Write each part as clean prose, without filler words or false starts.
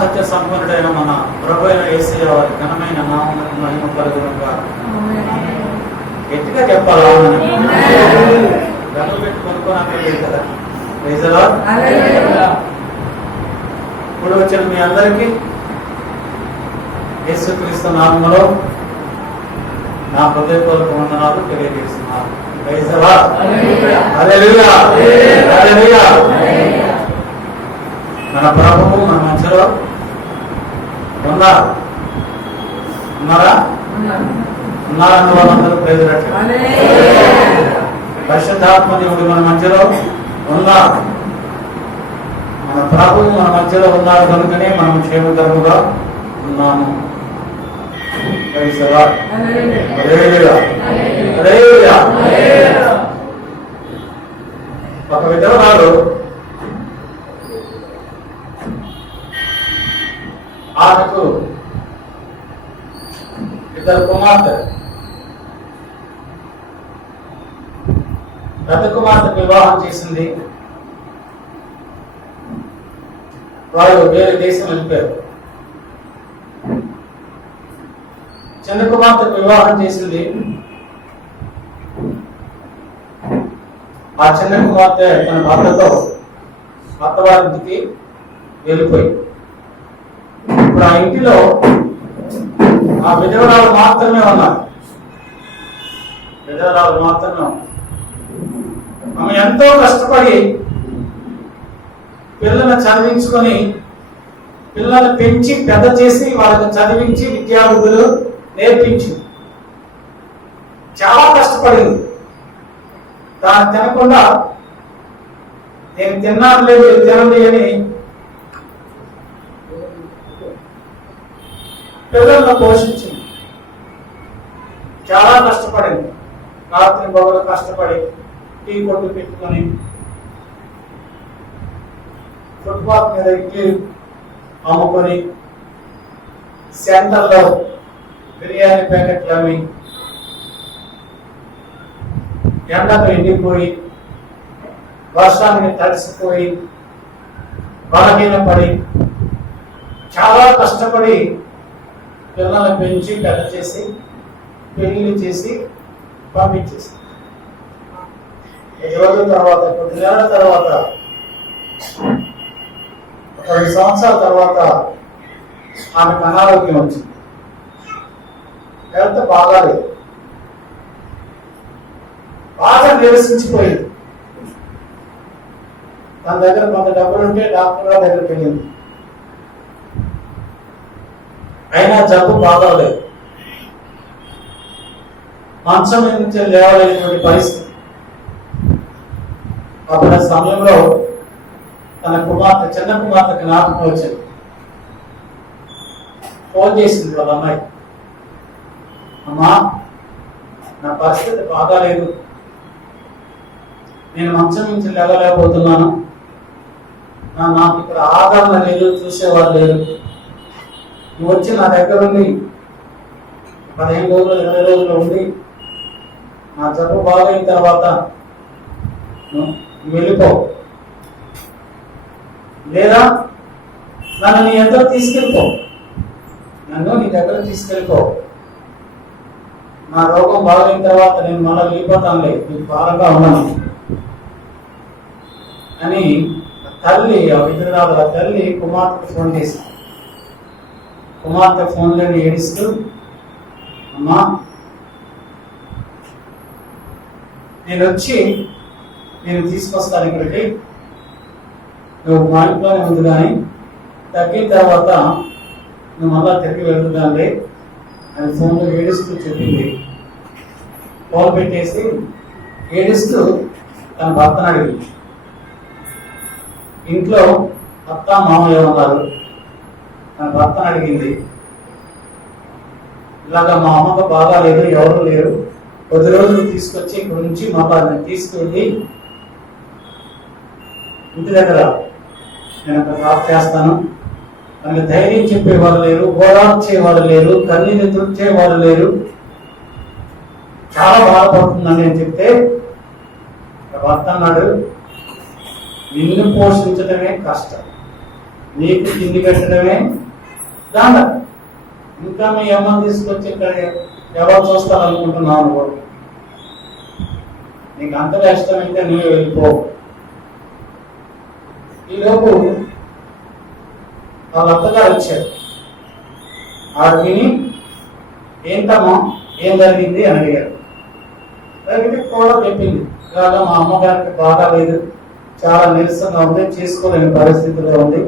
సత్య సంపన్నుడైన మన ప్రభు అయిన యేసయ్య వారి ఘనమైన నామమునకు మహిమ కలుగునుగా. గట్టిగా చెప్పాలా? గనులు పెట్టి కొనుక్కోనక్కర్లేదు కదా. Praise the lord. ఇప్పుడు వచ్చిన మీ అందరికీ యేసుక్రీస్తు నామములో నా హృదయపూర్వక వందనాలు తెలియజేస్తున్నాను. Praise the lord. Hallelujah. Hallelujah. మన ప్రభువు మన మధ్యలో ఉన్నారా? ఉన్నారన్న వాళ్ళందరూ ప్రేజరట్లు. పరిశుద్ధాత్మ దేవుడు మన మధ్యలో ఉన్నారు. మన ప్రభువు మన మధ్యలో ఉన్నారు కనుకనే మనం క్షేమకరముగా ఉన్నాము. ఒక విధవరాలు ఆమెకు ఇద్దరు కుమార్తె. పెద్ద కుమార్తెకు వివాహం చేసింది. వారు వేరే దేశం వెళ్ళిపోయారు. చిన్న కుమార్తెకు వివాహం చేసింది. ఆ చిన్న కుమార్తె తన భర్తతో అత్తవారింటికి వెళ్ళిపోయి, ఇప్పుడు ఆ ఇంటిలో ఆ విధవరాలు మాత్రమే ఉన్నారు. విధవరాలు మాత్రమే ఉన్నారు. ఆమె ఎంతో కష్టపడి పిల్లల్ని చదివించుకొని, పిల్లల్ని పెంచి పెద్ద చేసి వాళ్ళకి చదివించి విద్యాబుద్ధులు నేర్పించి చాలా కష్టపడింది. దాన్ని తినకుండా నేను తిన్నాను లేదు తినండి అని పిల్లలను పోషించింది. చాలా కష్టపడింది. రాత్రి పగలు కష్టపడి టీ కొట్టు పెట్టుకొని ఫుట్పాత్ మీద ఇడ్లీ అమ్ముకొని, సెంటర్లో బిర్యానీ ప్యాకెట్లు అమ్మి, ఎండకు ఎండిపోయి వర్షానికి తడిసిపోయి బలహీన పడి చాలా కష్టపడి పిల్లల్ని పెంచి పెద్ద చేసి పెళ్లి చేసి పంపించేసి, 5 రోజుల తర్వాత, కొద్ది నెలల తర్వాత, 10 సంవత్సరాల తర్వాత ఆమెకు అనారోగ్యం వచ్చింది. హెల్త్ బాగాలేదు. బాగా నిరసించిపోయింది. తన దగ్గర కొంత డబ్బులు ఉంటే డాక్టర్ గారి దగ్గరికి వెళ్ళింది. అయినా జబ్బు బాగాలేదు. మంచం నుంచి లేవలేనటువంటి పరిస్థితి. అప్పుడు సమయంలో తన కుమార్తె, చిన్న కుమార్తెకి జ్ఞాపకం వచ్చింది. ఫోన్ చేసింది వాళ్ళ అమ్మాయి, అమ్మా నా పరిస్థితి బాగాలేదు, నేను మంచం నుంచి లేవలేకపోతున్నాను, నాకు ఇక్కడ ఆదరణ లేదు, చూసేవాళ్ళు లేరు, నువ్వు వచ్చి నా దగ్గర ఉండి 15 రోజులు 20 రోజులు ఉండి నా జబ్బు బాగైన తర్వాత నువ్వు వెళ్ళిపో, లేదా నన్ను నీ ఎంతో తీసుకెళ్ళిపో, నన్ను నీ దగ్గర తీసుకెళ్ళిపో, నా రోగం బాగైన తర్వాత నేను మళ్ళీ వెళ్ళిపోతానులే, నీకు భారంగా ఉన్నాను అని తల్లి, ఆ విధురాల తల్లి కుమార్తెకు ఫోన్ చేసింది. కుమార్తె ఫోన్లోని ఏడుస్తూ, అమ్మా నేను వచ్చి నేను తీసుకొస్తాను ఇక్కడికి, నువ్వు మా ఇంట్లోనే ఉంది, కానీ తగ్గిన తర్వాత నువ్వు మళ్ళా తిరిగి వెళ్తున్నానులే అని ఫోన్లో ఏడుస్తూ చెప్పింది. ఫోన్ పెట్టేసి ఏడుస్తూ తన భర్తను అడిగింది. ఇంట్లో అత్త మామయ్య ఉన్నారు. తన భర్తను అడిగింది, ఇలాగా మా అమ్మకు బాగా లేదు, ఎవరు లేరు, 10 రోజులు తీసుకొచ్చి ఇక్కడ నుంచి మళ్ళా నేను తీసుకెళ్ళి ఇంటి దగ్గర నేను అక్కడ డ్రాప్ చేస్తాను, మనకి ధైర్యం చెప్పేవాళ్ళు లేరు, ఓదార్చేవాళ్ళు లేరు, కన్నీళ్ళు తుడిచేవాళ్ళు లేరు, చాలా బాధపడుతుందని నేను చెప్తే భర్త అన్నాడు, నిన్ను పోషించడమే కష్టం, నీకు తిండి పెట్టడమే దండ. ఇంకా మీ అమ్మని తీసుకొచ్చి ఇక్కడ ఎవరు చూస్తారనుకుంటున్నావు నువ్వు? నీకు అంతగా ఇష్టమైతే నువ్వే వెళ్ళిపో. ఈలోపు వాళ్ళ అత్తగారు వచ్చారు. ఆడు విని ఏంటమ్మా ఏం జరిగింది అని అడిగారు. అడిగితే కూడా చెప్పింది, ఇలాగ మా అమ్మగారికి బాగా లేదు, చాలా నీరసంగా ఉంది, చేసుకోలేని పరిస్థితిలో ఉంది,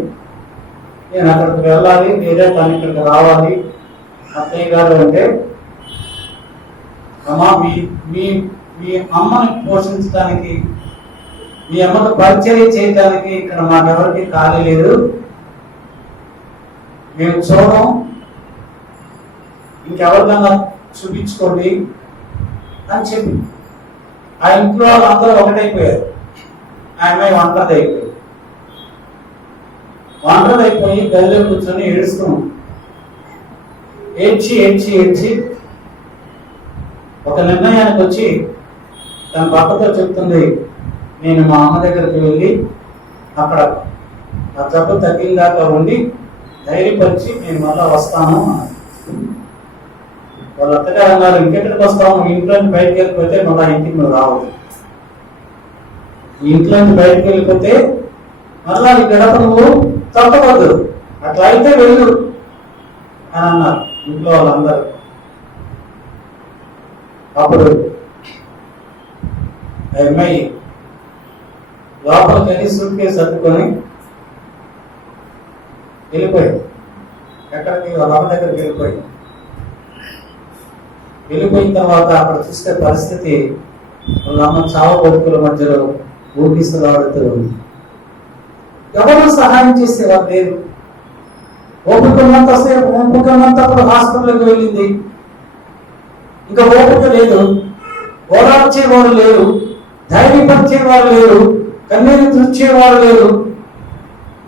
నేను అక్కడికి వెళ్ళాలి, మీరే తను ఇక్కడికి రావాలి అత్తయ్య గారు అంటే, అమ్మా మీ మీ మీ అమ్మని పోషించడానికి, మీ అమ్మకు పరిచయం చేయడానికి ఇక్కడ మాకెవరికి ఖాళీ లేదు, మేము చూడం, ఇంకెవరికన్నా చూపించుకోండి అని చెప్పి ఆ ఇంట్లో వాళ్ళందరూ ఒకటైపోయారు. ఆమె ఒంటరిదైపోయి గదిలో కూర్చొని ఏడుస్తున్నాం. ఏడ్చి ఏడ్చి ఏడ్చి ఒక నిర్ణయానికి వచ్చి తన భర్తతో చెప్తుంది, నేను మా అమ్మ దగ్గరికి వెళ్ళి అక్కడ ఆ జబ్బు తగ్గిందాకా ఉండి ధైర్యపరిచి నేను మళ్ళా వస్తాను. వాళ్ళ అత్తగారు అన్నారు, ఇంకెక్కడికి వస్తాము, ఇంట్లో నుంచి బయటకు వెళ్ళిపోతే మళ్ళా ఇంటికి నువ్వు రావు, ఇంట్లో నుంచి బయటకు వెళ్ళిపోతే మళ్ళా ఈ గడప నువ్వు తప్పవద్దు, అట్లా అయితే వెళ్ళు అని అన్నారు ఇంట్లో వాళ్ళందరూ. అప్పుడు అమ్మాయి లోపలికి వెళ్ళి సూట్ కేసు సర్దుకొని వెళ్ళిపోయింది. ఎక్కడికి? వాళ్ళ అమ్మ దగ్గరికి వెళ్ళిపోయింది. వెళ్ళిపోయిన తర్వాత అక్కడ చూసే పరిస్థితి, వాళ్ళ అమ్మ చావు బతుకుల మధ్యలో ఊపిసలాడుతూ ఉంది. ఎవరు సహాయం చేసేవారు లేరు. ఓపికన్నంతప్పుడు హాస్పిటల్కి వెళ్ళింది, ఇంకా ఓపిక లేదు, ఓదార్చేవారు లేరు, ధైర్యపరిచేవారు లేరు, కన్నీరు తుడిచేవారు లేరు,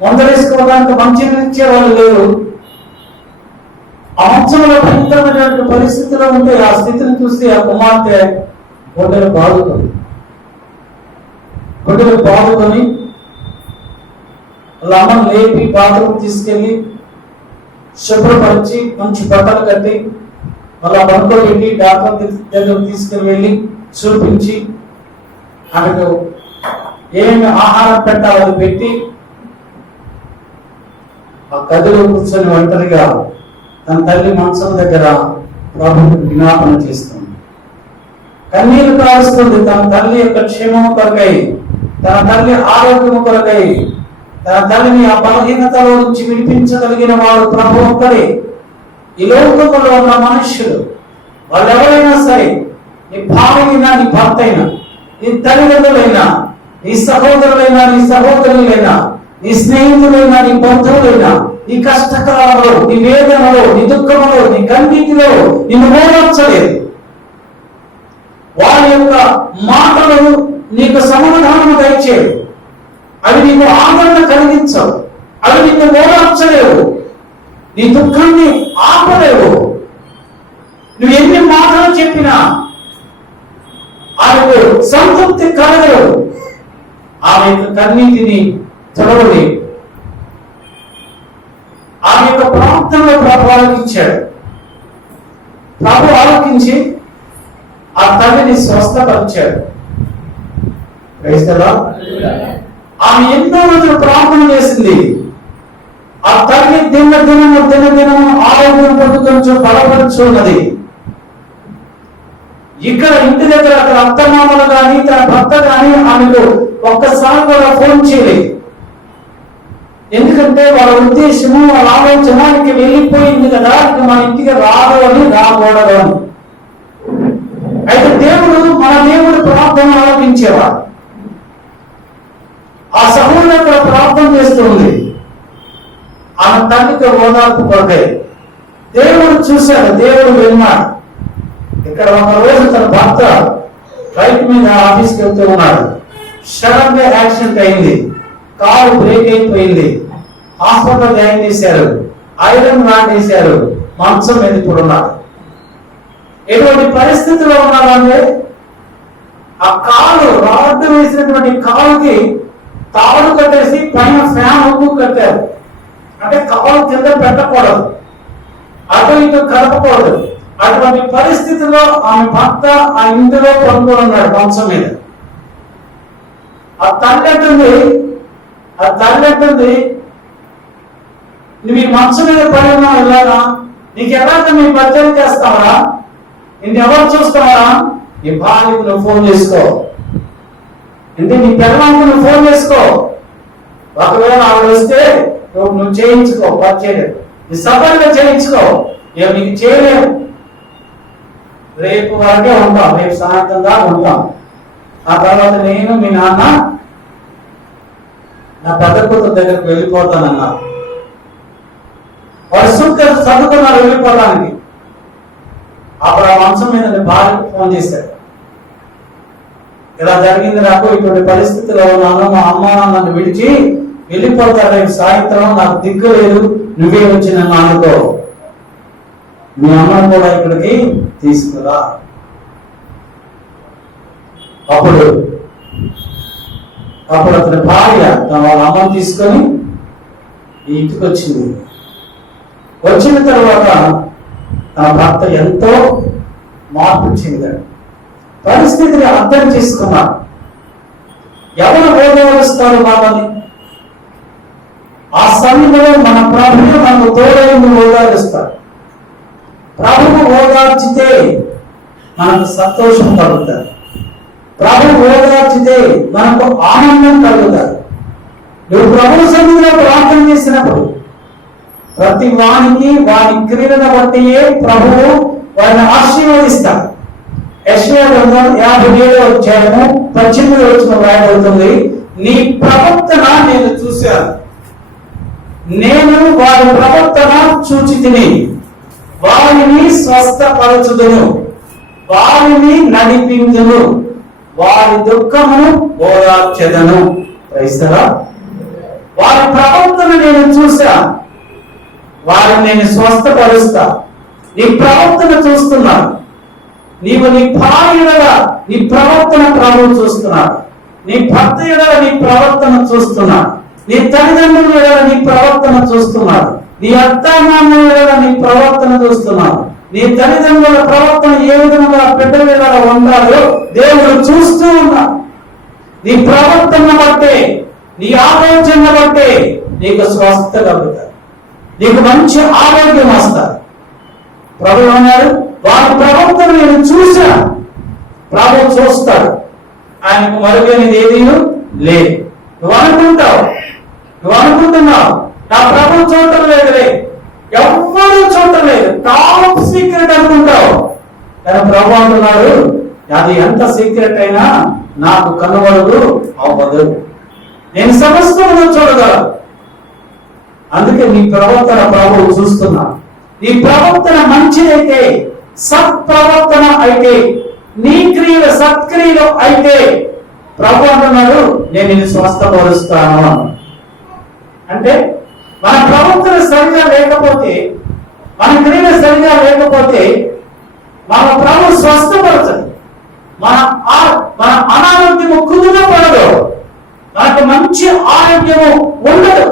వందరేసుకోవడానికి మంచిని ఇచ్చేవాళ్ళు లేరు. అంశంలో భయంకరమైనటువంటి పరిస్థితిలో ఉంటే ఆ స్థితిని చూసి ఆ కుమార్తె గుండెలు బాదుకొని వాళ్ళ అమ్మను లేపి బాత్రూమ్ తీసుకెళ్లి శుభ్రపరిచి మంచి బట్టలు కట్టి మళ్ళా పడుకోబెట్టి డాక్టర్ దగ్గరకు తీసుకుని వెళ్ళి చూపించి ఆమెకు ఏమి ఆహారం పెట్టాలని పెట్టి ఆ గదిలో కూర్చొని ఒంటరిగా తన తల్లి మంచం దగ్గర ప్రభువుకు విజ్ఞాపన చేస్తుంది. కన్నీరు కారుస్తుంది. తన తల్లి యొక్క క్షేమము కొరకై, తన తల్లి ఆరోగ్యము కొరకై, తన తల్లిని ఆ బలహీనతలో నుంచి విడిపించగలిగిన వాడు ప్రభు ఒక్కరే. ఈ లోకంలో ఉన్న మనుష్యులు వాళ్ళు ఎవరైనా సరే, నీ భార్య అయినా, నీ భర్త అయినా, నీ తల్లిదండ్రులైనా, నీ సహోదరులైనా, నీ సహోదరులైనా, నీ స్నేహితులైనా, నీ బంధువులైనా, నీ కష్టకాలంలో, నీ వేదనలో, నీ దుఃఖంలో, నీ కన్నీటిలో నిన్ను ఓదార్చలేదు. వారి యొక్క మాటలు నీకు సమాధానము దయచేయవు, అవి నీకు ఆదరణ కలిగించవు, అవి నిన్ను ఓదార్చలేవు, నీ దుఃఖాన్ని ఆపలేవు. నువ్వు ఎన్ని మాటలు చెప్పినా ఆమెకు సంతృప్తి కలగలేవు, ఆమె యొక్క కన్నీటిని చదవలేవు. ఆమె యొక్క ప్రార్థనలో ప్రభు ఆలోకించాడు. ప్రభు ఆలోకించి ఆ తల్లిని స్వస్థపరిచాడు. ఆమె ఎన్నో రోజులు ప్రార్థన చేసింది. ఆ తల్లి దినదినము ఆరోగ్యం పొందుతూ బలపరుచున్నది. ఇక్కడ ఇంటి దగ్గర అక్కడ అత్తమామలు కానీ తన భర్త కానీ ఆమెకు ఒక్కసారి కూడా ఫోన్ చేయలేదు. ఎందుకంటే వాళ్ళ ఉద్దేశము, వాళ్ళ ఆలోచన ఇక వెళ్ళిపోయింది కదా, ఇక మన ఇంటికి రాదు అని, రాకూడదు అని. అయితే మన దేవుడు ప్రార్థన ఆలోచించేవాడు. ఆ సహోదరు అక్కడ ప్రార్థన చేస్తుంది. ఆమె తల్లికి ఓదార్పు కొరకై దేవుడు చూశాడు, దేవుడు విన్నాడు. ఇక్కడ ఒక రోజు తన భర్త బైక్ మీద ఆఫీస్కి వెళ్తూ ఉన్నాడు. సడన్ గా యాక్సిడెంట్ అయింది, కారు బ్రేక్ అయిపోయింది, హాస్పిటల్ జాయిన్ చేశారు, ఐరన్ రాడ్ వేశారు, మంచం మీద ఇప్పుడు ఉన్నాడు. ఎటువంటి పరిస్థితిలో ఉన్నారంటే ఆ కాలు, రాడ్ వేసినటువంటి కాలుకి తాడు కట్టేసి పైన ఫ్యాన్ ఉప్పు కట్టారు. అంటే కాలు కింద పెట్టకూడదు, అటు ఇటు కలపకూడదు. అటువంటి పరిస్థితిలో ఆమె భర్త ఆ ఇంటిలో పడుకొని ఉన్నాడు మంచం మీద. ఆ తల్లి అంటుంది నువ్వు ఈ మంచం మీద పడి ఉన్నావు ఇలాగా, నీకు ఎలాగ మీ పరిచయం చేస్తావా, నిన్ను ఎవరు చూస్తావా, నీ భార్యకు నువ్వు ఫోన్ చేసుకో, అంటే నీ పిల్లలకు నువ్వు ఫోన్ చేసుకో, ఒకవేళ ఆవిడ వస్తే నువ్వు చేయించుకో, పరిచయం నీ సభలో చేయించుకో, నేను నీకు చేయలేవు, రేపు వరకే ఉంటాం, రేపు సాయంత్రం దాకా ఉంటాం, ఆ తర్వాత నేను మీ నాన్న నా పెద్ద కూతురు దగ్గరికి వెళ్ళిపోతానన్నారు. వాడు చదువుకున్నారు వెళ్ళిపోవడానికి. అప్పుడు ఆ మంచం మీద భార్యకు ఫోన్ చేశాడు, ఇలా జరిగింది, నాకు ఇటువంటి పరిస్థితిలో ఉన్నాను, మా అమ్మ నన్ను విడిచి వెళ్ళిపోతారు రేపు సాయంత్రం, నాకు దిక్కు లేదు, నువ్వే వచ్చి నన్ను ఆడుకో, మీ అమ్మను కూడా ఇక్కడికి తీసుకురా. అప్పుడు అతని భార్య వాళ్ళ అమ్మను తీసుకొని ఇంటికి వచ్చింది. వచ్చిన తర్వాత తన భర్త ఎంతో మార్పు చెందాడు, పరిస్థితిని అర్థం చేసుకున్నాడు. ఎవరు ఓదారుస్తారు మనని? ఆ సమయంలో మన ప్రభువు మనకు తోడైంది ఓదారుస్తారు. ప్రభువు ఓదార్చితే మనకు సంతోషం కలుగుతారు, ప్రభువు ఓదార్చితే మనకు ఆనందం కలుగుతారు. నువ్వు ప్రభు సన్నిధిలో ప్రార్థన చేసినప్పుడు ప్రతి వానికి వారి క్రియలను బట్టియే ప్రభువు వారిని ఆశీర్వదిస్తాడు. యెషయా గ్రంథం 57వ అధ్యాయము 18వ వచనం రాయబడుతుంది, నీ ప్రవర్తన నేను చూశాను, నేను వారి ప్రవర్తన చూచితిని, వారిని స్వస్థపరచుదును, వారిని నడిపించును, వారి దుఃఖమును ఓదార్చెదను. క్రైస్తవా, వారి ప్రవర్తన నేను చూసా, వారిని నేను స్వస్థపరుస్తా. నీ ప్రవర్తన చూస్తున్నాను, నీవు నీ భార్యగా నీ ప్రవర్తన ప్రభువు చూస్తున్నాడు, నీ భర్త ఎడల నీ ప్రవర్తన చూస్తున్నాడు, నీ తల్లిదండ్రుల ఎడల నీ ప్రవర్తన చూస్తున్నాడు, నీ అత్తమామల ఎడల నీ ప్రవర్తన చూస్తున్నాడు, నీ తల్లిదండ్రుల ప్రవర్తన ఏ విధంగా బిడ్డల ఎడల ఉండాలో దేవుడు చూస్తూ ఉన్నాడు. నీ ప్రవర్తన బట్టే, నీ ఆలోచన బట్టే నీకు స్వస్థ కలుగుతారు, నీకు మంచి ఆరోగ్యం వస్తారు. ప్రభు అన్నాడు, వారి ప్రవర్తన నేను చూశాను. ప్రభు చూస్తాడు, ఆయనకు మరుగైనది ఏదీ లేదు. నువ్వు అనుకుంటున్నావు నా ప్రభు చూడటం లేదులే, ఎవ్వరూ చూడటం లేదు, టాప్ సీక్రెట్ అనుకుంటావు. కానీ ప్రభు అంటున్నాడు, అది ఎంత సీక్రెట్ అయినా నాకు కనుమరుగు అవ్వదు, నేను సమస్తమును చూడగలను. అందుకే నీ ప్రవర్తన ప్రభువు చూస్తున్నాడు. నీ ప్రవర్తన మంచిదైతే, సత్ప్రవర్తన అయితే, నీ క్రియలు సత్క్రియలు అయితే ప్రభు అంటున్నాడు, నేను నిన్ను స్వస్థపరుస్తాను. అంటే మన ప్రవర్తన సరిగా లేకపోతే, మన క్రియలు సరిగా లేకపోతే మన ప్రభు స్వస్థపరచదు, మన అనారోగ్యము కుదుటపడదు, మనకు మంచి ఆరోగ్యము ఉండదు.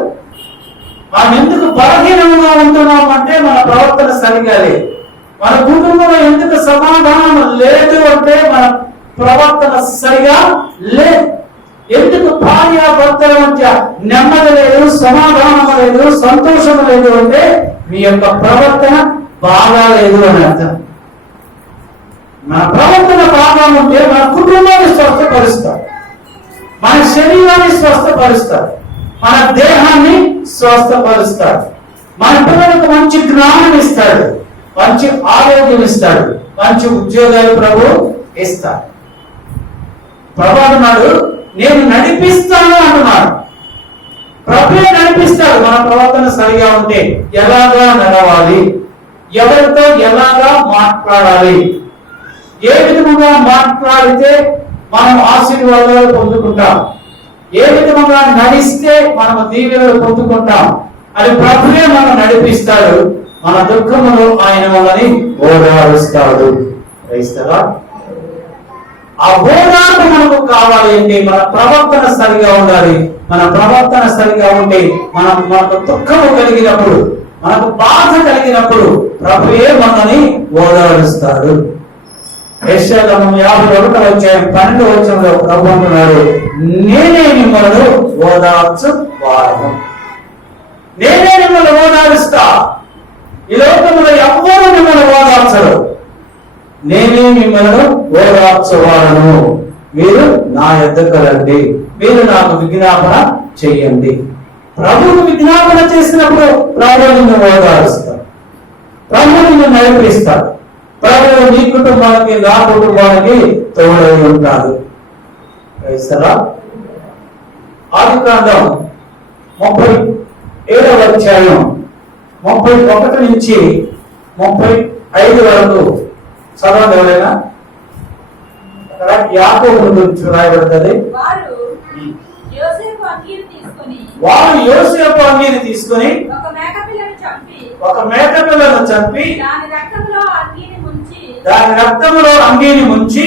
మనం ఎందుకు బలహీనంగా ఉంటున్నాం అంటే మన ప్రవర్తన సరిగా లేదు. మన కుటుంబంలో ఎందుకు సమాధానం లేదు అంటే మన ప్రవర్తన సరిగా లేదు. ఎందుకు భార్య భర్తల మధ్య నెమ్మది లేదు, సమాధానం లేదు, సంతోషం లేదు అంటే మీ యొక్క ప్రవర్తన బాగా లేదు అని అర్థం. మన ప్రవర్తన బాగా ఉంటే మన కుటుంబాన్ని స్వస్థపరుస్తారు, మన శరీరాన్ని స్వస్థపరుస్తారు, మన దేహాన్ని స్వస్థపరుస్తాడు, మన పిల్లలకు మంచి జ్ఞానం ఇస్తాడు, మంచి ఆరోగ్యం ఇస్తాడు, మంచి ఉద్యోగాలు ప్రభు ఇస్తాడు. ప్రభు అన్నాడు, నేను నడిపిస్తాను అంటున్నాడు. ప్రభువే నడిపిస్తాడు. మన ప్రవర్తన సరిగా ఉంటే ఎలాగా నడవాలి, ఎవరితో ఎలాగా మాట్లాడాలి, ఏ విధముగా మాట్లాడితే మనం ఆశీర్వాదాలు పొందుకుంటాం, ఏ విధముగా నడిస్తే మనం దీవెనలు పొందుకుంటాం అని ప్రభువే మనం నడిపిస్తాడు. మన దుఃఖమును ఆయన మనని ఓదారుస్తాడు. క్రైస్తవా, ఆ ఓదార్పు మనకు కావాలి అంటే మన ప్రవర్తన సరిగా ఉండాలి, మన ప్రవర్తన సరిగా ఉంటే మనకు దుఃఖము కలిగినప్పుడు, మనకు బాధ కలిగినప్పుడు ప్రభువే మనని ఓదారుస్తాడు. యెషయా 51వ అధ్యాయం 12వ వచనంలో ప్రభు అంటున్నాడు, నేనే మిమ్మల్ని ఓదార్చువాడను, నేనే మిమ్మల్ని ఓదారుస్తా. ఈ లోకంలో ఎవ్వరూ మిమ్మల్ని ఓదార్చరు, నేనే మిమ్మల్ని ఓదార్చువాడను. మీరు నా యొద్దకు రండి, మీరు నాకు విజ్ఞాపన చెయ్యండి. ప్రభువుకు విజ్ఞాపన చేసినప్పుడు ప్రభువు నిన్ను ఓదారుస్తాడు, ప్రభువు నిన్ను నడిపిస్తాడు. ప్రభువు నీ కుటుంబానికి, నా కుటుంబానికి తోడై ఉంటాడు. ఆదికాండం 37వ అధ్యాయం 31 నుంచి 35 వరకు చదవండి ఎవరైనా. అక్కడ యాకోబు గురించి రాయబడుతుంది. వారు యోసేపు అంగీని తీసుకొని ఒక మేకపిల్లను చంపి దాని రక్తంలో అంగీని ముంచి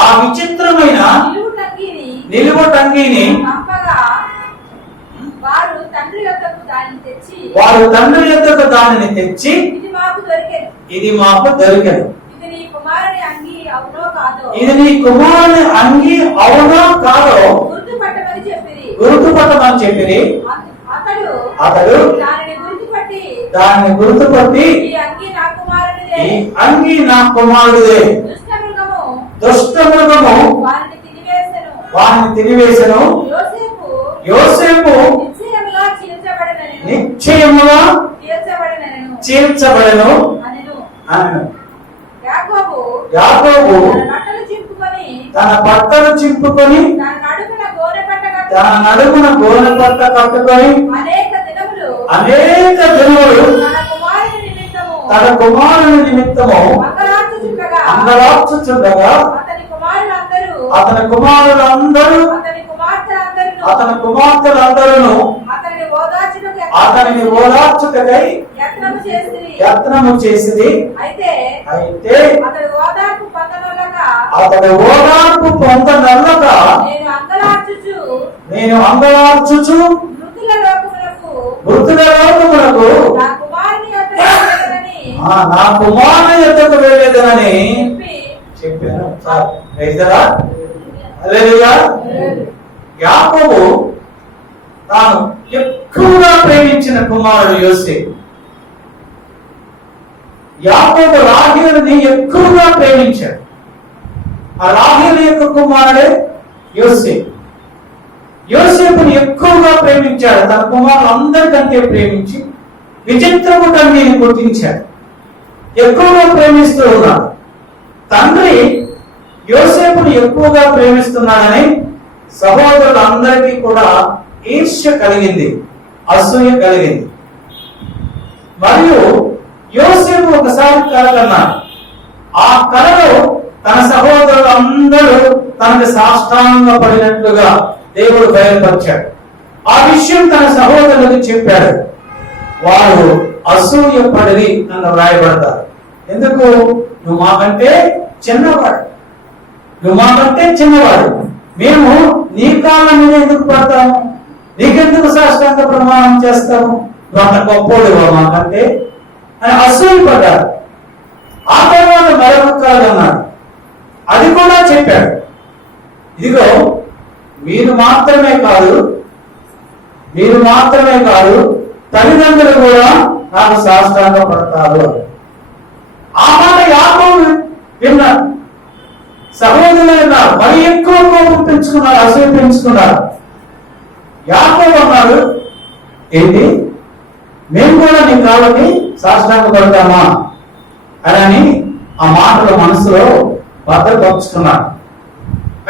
ఆ విచిత్రమైన నిలువటంగీని వారు తండ్రి యొద్దకు దానిని తెచ్చి ఇది మాకు దొరికెను, ఇది నీ కుమారుని అంగీ అవునో కాదో గుర్తుపట్టమని చెప్పిరి. అతడు దానిని గుర్తుపట్టి ఈ అంగీ నా కుమారుడిదే, దుష్ట మృగము వారిని తినివేసెను, యోసేపు నిశ్చయముగా చీల్చబడెను అనెను. యాకోబు తన బట్టలు చింపుకొని తన నడుమున గోనె పట్ట కట్టుకొని అనేక దినములు తన కుమారుని నిమిత్తము అంగలార్చుచుండగా అతని కుమారులందరూ అతని కుమార్తెలందరూ అతనిని ఓదార్చుటకై యత్నము చేసిరి. అయితే అతడు ఓదార్పు పొందనల్లక నేను అంగలార్చుచు మృతుల లోకములకు నా కుమారుని యొద్దకు వెళ్ళేదనని చెప్పాను. యాకోబు తాను ఎక్కువగా ప్రేమించిన కుమారుడు యోసేపు. యాకోబు రాహేలుని ఎక్కువగా ప్రేమించాడు. ఆ రాహేలు యొక్క కుమారుడే యోసేపు. యోసేపుని ఎక్కువగా ప్రేమించాడు. తన కుమారులు అందరికంటే ప్రేమించి విచిత్రము తండ్రిని గుర్తించాడు. ఎక్కువగా ప్రేమిస్తూ ఉన్నాడు. తండ్రి యోసేపుని ఎక్కువగా ప్రేమిస్తున్నాడని సహోదరులందరికీ కూడా ఈర్ష్య కలిగింది, అసూయ కలిగింది. మరియు యోసేపు ఒకసారి కల కన్నాడు. ఆ కలలో తన సహోదరులు అందరూ తనకి సాష్టాంగ పడినట్లుగా దేవుడు బయలుపరిచాడు. ఆ విషయం తన సహోదరులకు చెప్పాడు. వారు అసూయ పడి నన్ను రాయబడతారు. ఎందుకు? నువ్వు మాకంటే చిన్నవాడు, మేము నీ కాళ్ళ మీద ఎందుకు పడతాము, నీకెందుకు సాష్టాంగ ప్రమాణం చేస్తాము, నువ్వు అంత గొప్పోడు మాకంటే అని అసూయపడ్డాడు. ఆ తర్వాత మరొక కాదన్నాడు. అది కూడా చెప్పాడు. ఇదిగో మీరు మాత్రమే కాదు తల్లిదండ్రులు కూడా నాకు సాష్టాంగ పడతారు. ఆ మాట యాకోబు విన్నాడు. సహోదరులు విన్నారు. మరి ఎక్కువ కోపం పెంచుకున్నారు, అసూయ పెంచుకున్నారు. యాకోబు అన్నాడు, ఏంటి మేము కూడా నీ కాళ్ళకి సాష్టాంగ పడతామా అని ఆ మాటలు మనసులో భద్రపరుచుకున్నాడు.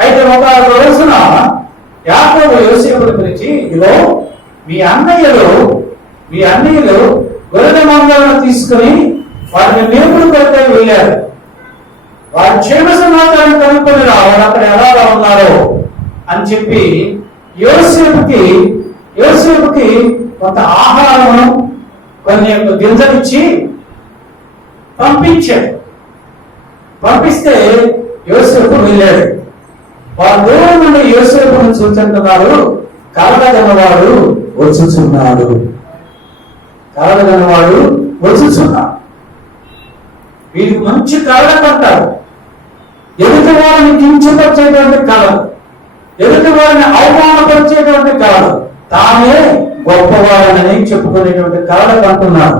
అయితే ఒక రోజున యాకోబు యోసేపుని గురించి, ఇదిగో మీ అన్నయ్యలు గొర్రెల మందలను తీసుకుని వాటిని మేపుడు కొరకై వెళ్ళారు. వారి క్షేమ సమాచారం కనుక్కొని వారు అక్కడ ఎలా ఉన్నారో అని చెప్పి యోసేపుకి కొంత ఆహారము, కొన్ని గింజలు ఇచ్చి పంపించాడు. పంపిస్తే యోసేపు వెళ్ళాడు. వారు దూరం నుండి యోసేపును చూచుంటున్నారు, కలగన్నవాడు వచ్చుచున్నాడు, కలగన్నవాడు వచ్చుచున్నాడు. వీరికి మంచి కళ కంటారు. ఎదుటి వారిని కించపరిచేటువంటి కళలు, ఎదుటి వారిని అవమానపరిచేటువంటి కళలు, తానే గొప్పవారని చెప్పుకునేటువంటి కళలు కంటున్నారు.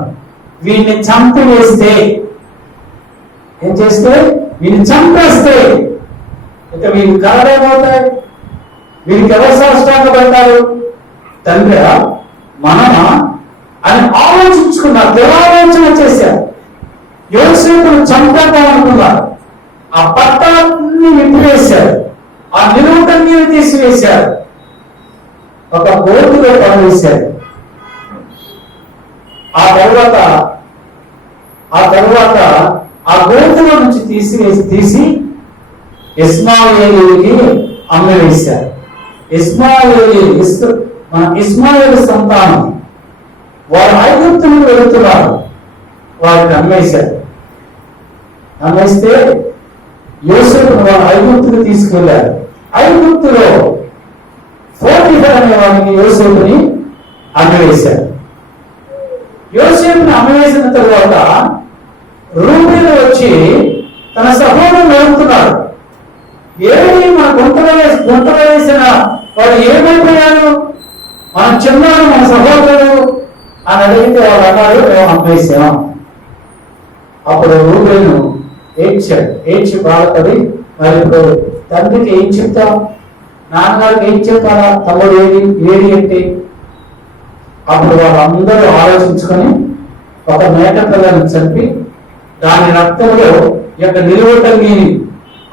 వీరిని చంపివేస్తే, ఏం చేస్తే, వీరిని చంపేస్తే ఇక వీరి కళలేమవుతాయి? వీరికి ఎవరు సాష్టాంగ పడతారు? తండ్రి మనమా అని ఆలోచించుకున్నారు, దురాలోచన చేశారు. యోసేపును చంపేద్దామనుకున్నారు. ఆ పట్టాన్ని విప్పివేశారు, ఆ నిలువుటన్ని తీసివేశారు, ఒక గోతులో పడవేశారు. ఆ తర్వాత ఆ గోతులో నుంచి తీసి ఇస్మాయేలుకి అమ్మవేశారు. మన ఇస్మాయేలు సంతానం వారు ఐగుప్తులకు వెళుతున్నారు, వారిని అమ్మేశారు. అమ్మేస్తే యోసేపును వారు ఐగుప్తుకు తీసుకెళ్లారు. ఐగుప్తులో పోటీఫర్ అనే వారికి యోసేపుని అమ్మవేశారు. యోసేపుని అమ్మవేసిన తరువాత రూబేలు వచ్చి తన సహోదరులు అడుగుతున్నాడు, ఏమి మన గుంట వేసిన వాడు ఏమైపోయారు, మన చిన్నాడు మన సహోదరుడు అని అడిగితే వాడు అన్నారు, మేము అమ్మేశాం. అప్పుడు రూబేలు ఏడ్చి బాధపడి, మరి ఇప్పుడు తండ్రికి ఏం చెప్తాం, నాన్నగారికి ఏం చెప్పాలా, తమ్ముడు ఏది అంటే అప్పుడు వాళ్ళందరూ ఆలోచించుకొని ఒక మేక పిల్లని చంపి దాని రక్తంలో యొక్క నిలువటంగిని,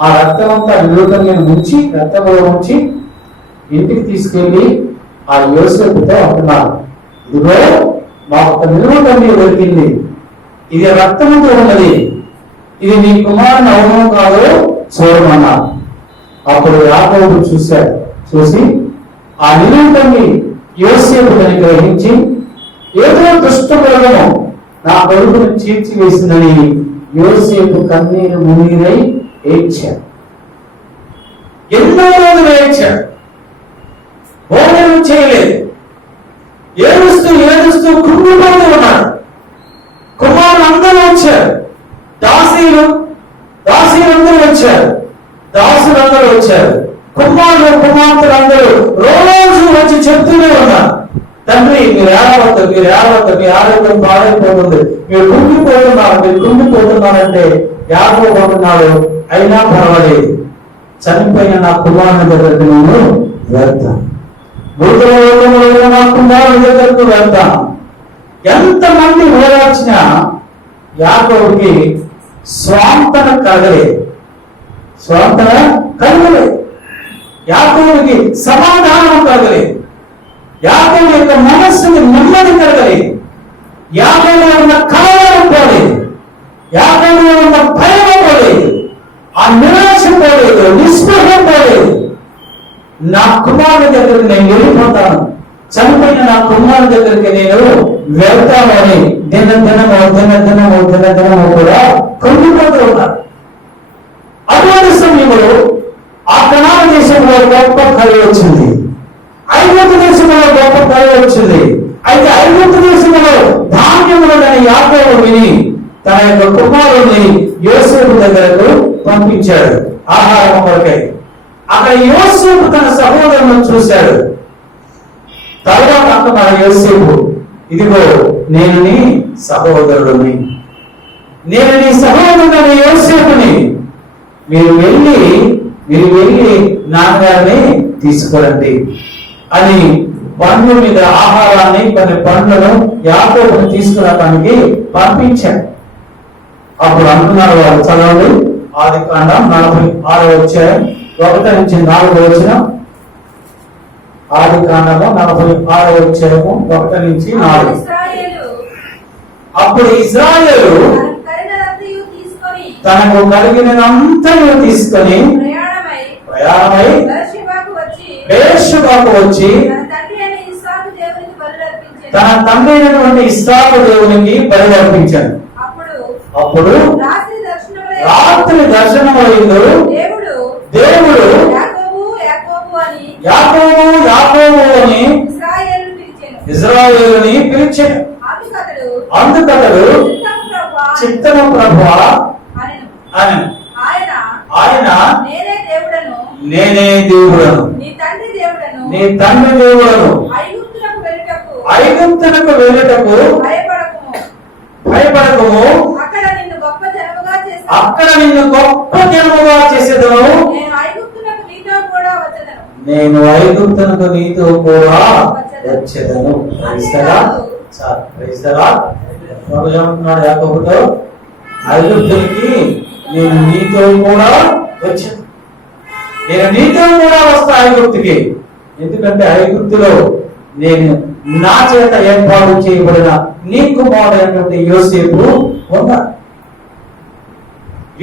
ఆ రక్తం అంతా నిలువటంగిని ముంచి రక్తంలో ఉంచి ఇంటికి తీసుకెళ్లి ఆ యోసేపుతో అంటున్నారు, ఇదిగో మాకు ఒక నిలువటంగి దొరికింది, ఇది రక్తంతో ఉన్నది, ఇది నీ కుమారుని అవునో కాదో చూడమన్నారు. అప్పుడు యాకోబు చూసి ఆ నిలువటంగి యోసేపుని గ్రహించి, ఏదో దుష్టమృగము నా కొడుకును చీల్చివేసిందని యోసేపు కన్నీరు మునీరై ఏడ్చాడు. ఎన్నో రోజులు ఏడ్చాడు, భోజనం చేయలేదు, ఏడుస్తూ కృంగిపోతూ ఉన్నాడు. కుమారులు అందరూ వచ్చారు, దాసీలందరూ వచ్చారు, దాసులందరూ వచ్చారు, కుమార్తెలందరూ రోజు వచ్చి చెప్తూనే ఉన్నారు, తండ్రి మీరు ఏడవద్దు, మీ ఆరోగ్యం పాడైపోతుంది, మీరు కుంగిపోతున్నారంటే యాకోబు అంటున్నాడు, అయినా పర్వాలేదు, చనిపోయిన నా కుమారుని దగ్గరికి నేను వెళ్తాను, మృతుల నా కుమారుని దగ్గరకు వెళ్తాను. ఎంతమంది ఓదార్చినా యాకోబుకి స్వాంతన కలగలేదు, యాకోబుకి సమాధానం కలగలేదు, యాకోబు యొక్క మనస్సుకి నెమ్మది కలగలేదు, యాకోబులో ఉన్న కలవరం పోలేదు, యాకోబులో ఉన్న భయం పోలేదు, ఆ నిరాశ పోలేదు, నిస్పృహం పోలేదు. నా కుమారుడి దగ్గరికి నేను వెళ్ళిపోతాను, చనిపోయిన నా కుమారుడి దగ్గరికి నేను వెళ్తాను అని దినదినము కూడా కృంగిపోతూ ఉన్నారు. అటువంటి సమయంలో ఆ కనాను దేశంలో గొప్ప కలి వచ్చింది, ఐగుప్తు దేశంలో గొప్ప కలి వచ్చింది. అయితే ఐగుప్తు దేశంలో ధాన్యములని యాకోబు విని తన యొక్క కుమారుని యోసేపు దగ్గరకు పంపించాడు ఆహారం కొరకై. అక్కడ యోసేపు తన సహోదరులను చూశాడు. తర్వాత అంటున్నాడు యోసేపు, ఇదిగో నేను నీ సహోదరుడిని, నేను నీ సహోదరుని యోసేపుని, మీరు వెళ్ళి నాన్నగారిని తీసుకురండి అని పండ్ల మీద ఆహారాన్ని, కొన్ని పండ్లను యాకోబుని తీసుకురావడానికి పంపించాడు. అప్పుడు అంటున్నారు వాళ్ళు, చదవండి ఆదికాండం 46వ అధ్యాయం 1 నుంచి 4వ వచనం. ఆదికాండము 46వ అధ్యాయము 1 నుంచి 4. అప్పుడు ఇశ్రాయేలు తనకు కలిగినంతయు తీసుకొని ప్రయాణమై బెర్షెబాకు వచ్చి తన తండ్రి అయినటువంటి ఇస్సాకు దేవునికి బలి అర్పించాడు. అప్పుడు రాత్రి దర్శనమైందో దేవుడు యాకోబు యాకోబు అని ఇశ్రాయేలుని పిలిచెను. అందుకతడు చిత్తము ప్రభువా అని ఆయన నేనే దేవుడను నీ తండ్రి దేవుడను ఐగుప్తునకు వెళ్ళుటకు భయపడకము అక్కడ నిన్ను గొప్ప జనముగా చేసేదను నేను ఐగుప్తునకు నీతో కూడా వచ్చేదను. యాకోబుతో ఐగుప్తునికి నేను నీతో కూడా వచ్చాను, నేను నీతో కూడా వస్తా ఐగుప్తుకి. ఎందుకంటే ఐగుప్తులో నేను నా చేత ఏర్పాటు చేయబడిన నీ కుమారుడైనటువంటి యోసేపు ఉన్నాడు.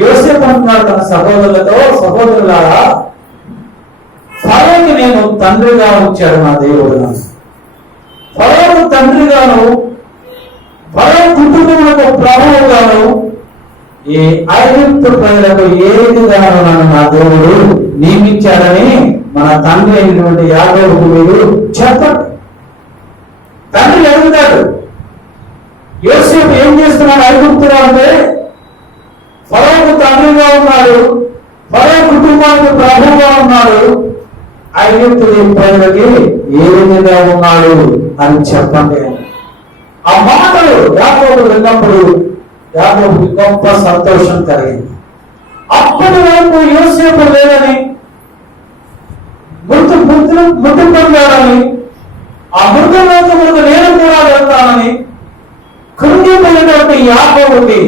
యోసేపు అంటున్నాడు తన సహోదరులతో, సహోదరులారా ఫరోకి నేను తండ్రిగా వచ్చాడు నా దేవుడు. ఫరోకు తండ్రిగాను ఫరో కుటుంబములకు ప్రభువుగాను ఈ ఐగుప్తు ప్రజలకు ఏదిగాను నన్ను నా దేవుడు నియమించాడని మన తండ్రి అయినటువంటి యాకోబుకు మీరు చెప్పండి. తండ్రి అడుగుతాడు, యోసేపు ఏం చేస్తున్నాడు ఐగుప్తులో అంటే? ఫరోకు తండ్రిగా ఉన్నాడు, ఫరో కుటుంబానికి ప్రభువుగా ఉన్నాడు, ఐగుప్తు ప్రజలకి ఏ విధంగా ఉన్నాడు అని చెప్పండి. ఆ మాటలు యాకోబు విన్నప్పుడు యాకోబుకి గొప్ప సంతోషం కలిగింది. అప్పటి వరకు యోసేపు లేదని, మృతి పొందాడని, ఆ మృతలోకములకు నేను కూడా వెళ్తానని కృంగిపోయినటువంటి యాకోబుకి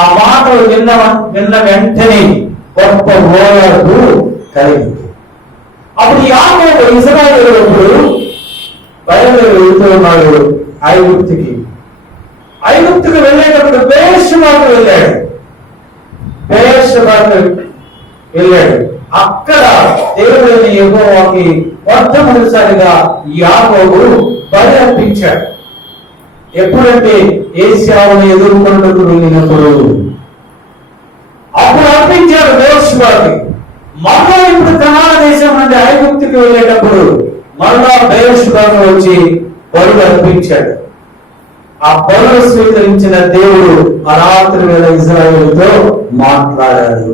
ఆ మాటలు విన్న వెంటనే గొప్ప ఓదార్పు కలిగింది. అప్పుడు యాకోబు ఇశ్రాయేలుకు బయలుదేరి వెళ్తూ ఉన్నాడు ఐగుప్తుకి. ఐగుప్తుకు వెళ్ళేటప్పుడు బెయేర్షెబాకు వెళ్ళాడు. అక్కడ దేవుడైన యెహోవాకి మొట్టమొదటిసారిగా యాకోబు బలి అర్పించాడు. ఎప్పుడంటే ఏశావును ఎదుర్కొన్నకు వెళ్ళినప్పుడు అప్పుడు అర్పించాడు బెయేర్షెబాకి. మరలా ఇప్పుడు కనాన దేశం నుండి ఐగుప్తుకి వెళ్ళేటప్పుడు మరలా బెయేర్షెబాకు వచ్చి బలి అర్పించాడు. ఆ బలులు స్వీకరించిన దేవుడు ఆ రాత్రి వేళ ఇశ్రాయేలుతో మాట్లాడాడు.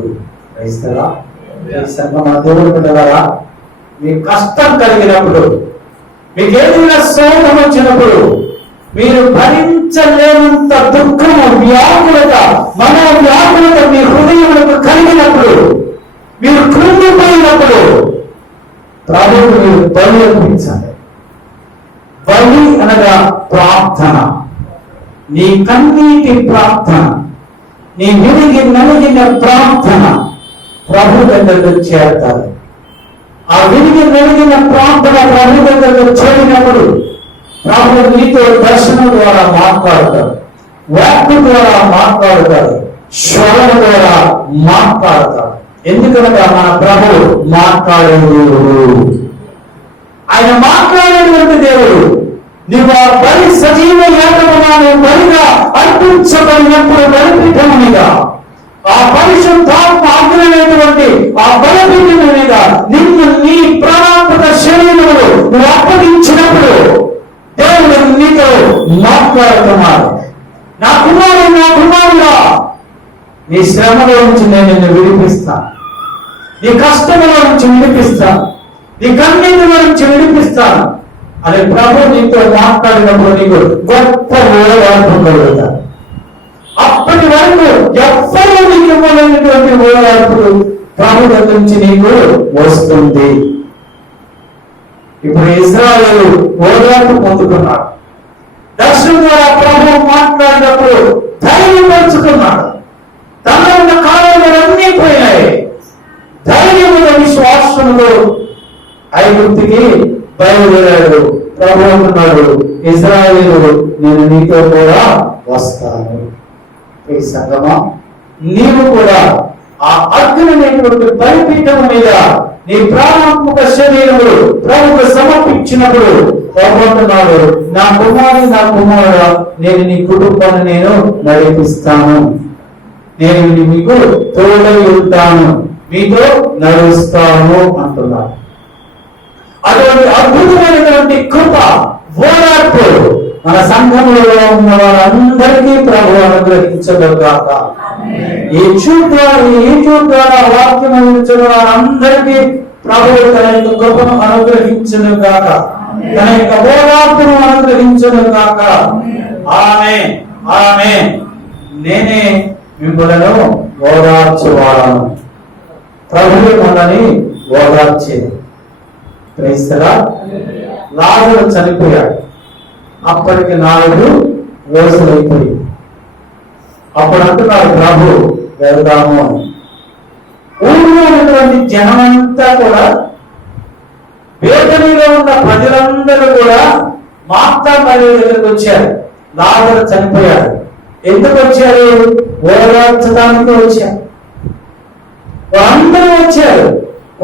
మా దేవుడు బిడ్డలారా, మీకు కష్టం కలిగినప్పుడు, మీకు ఏదైనా శోకం వచ్చినప్పుడు, మీరు భరించలేనంత దుఃఖము వ్యాకులత మనోవ్యాకులత మీ హృదయములకు కలిగినప్పుడు, మీరు కృంగిపోయినప్పుడు ప్రభువుకు మీరు బలి అర్పించాలి. బలి అనగా ప్రార్థన, నీ కన్నీటి ప్రార్థన, నీ విరిగి నలిగిన ప్రార్థన ప్రభు దగ్గరకు చేరతారు. ఆ విరిగి నలిగిన ప్రార్థన ప్రభు దగ్గరకు చేరినప్పుడు ప్రభు నీతో దర్శనం ద్వారా మాట్లాడతాడు, వాక్కు ద్వారా మాట్లాడతాడు, స్వరం ద్వారా మాట్లాడతాడు. ఎందుకనగా మన ప్రభు మాట్లాడే దేవుడు, ఆయన మాట్లాడేటువంటి దేవుడు. నీవు ఆ బలి సజీవ యాగముగా బలిగా అర్పించబడినప్పుడు బలిపీఠం మీద ఆ పరిశుద్ధాత్మ అగ్నిమైనటువంటి ఆ బలిపీఠం మీద నిన్ను నీ ప్రాణాత్మక శరీరములు నువ్వు అప్పగించినప్పుడు దేవుడు నీతో మాట్లాడుతున్నాడు. నా కుమారుడా, నీ శ్రమలో నుంచి నేను నిన్ను విడిపిస్తాను, నీ కష్టముల నుంచి విడిపిస్తాను, నీ కన్నీళ్ళ నుంచి విడిపిస్తాను అని ప్రభు నీతో మాట్లాడినప్పుడు నీకు గొప్ప ఓదార్పు కలుగుతాడు. అప్పటి వరకు ఎవ్వరూ నీకు ఇవ్వలేనటువంటి ఓదార్పు ప్రభు దగ్గర నుంచి నీకు వస్తుంది. ఇప్పుడు ఇశ్రాయేలు ఓదార్పు పొందుకున్నాడు. దర్శనం ద్వారా ప్రభు మాట్లాడినప్పుడు ధైర్యం పంచుకున్నాడు. తనలో ఉన్న కారణాలన్నీ పోయినాయి. ధైర్యముతో విశ్వాసముతో ఐగుప్తుకి బయలుదేరాడు. ప్రభు అంటున్నాడు, ఇశ్రాయేలు నేను నీతో కూడా వస్తాను. ఈ సంగమా, నీవు కూడా ఆ అగ్నినేటువంటి బలిపీఠం మీద నీ ప్రాణాత్మక శరీరములు ప్రభుకు సమర్పించినప్పుడు ప్రభు అంటున్నాడు, నా కుమారుడా, నేను నీ కుటుంబాన్ని నేను నడిపిస్తాను, నేను మీకు తోడై ఉంటాను, మీతో నడుస్తాను అంటున్నాడు. అటువంటి అద్భుతమైనటువంటి కృప, ఓదార్పు మన సంఘంలో ఉన్న వారందరికీ ప్రభు అనుగ్రహించగాక. ఈ యూట్యూబ్ ద్వారా వాక్యం అందించిన వారందరికీ ప్రభు తన యొక్క కృపను అనుగ్రహించను గాక, తన యొక్క ఓదార్పును అనుగ్రహించను గాక. ఆమేన్, ఆమేన్. నేనే మిమ్మలను ఓదార్చువాడను. ప్రభువే మనల్ని ఓదార్చేది. క్రైస్తరా, లాజరు చనిపోయాడు. అప్పటికి 4 రోజులు అయిపోయి. అప్పుడు అంటున్నారు ప్రభు వెళ్దాము అని. ఊళ్ళో ఉన్నటువంటి జనమంతా కూడా, బేతనీలో ఉన్న ప్రజలందరూ కూడా మార్తా మరియ దగ్గరికి వచ్చారు. లాజరు చనిపోయాడు. ఎందుకు వచ్చారు? ఓదార్చడానికి వచ్చారు. అందరూ వచ్చారు,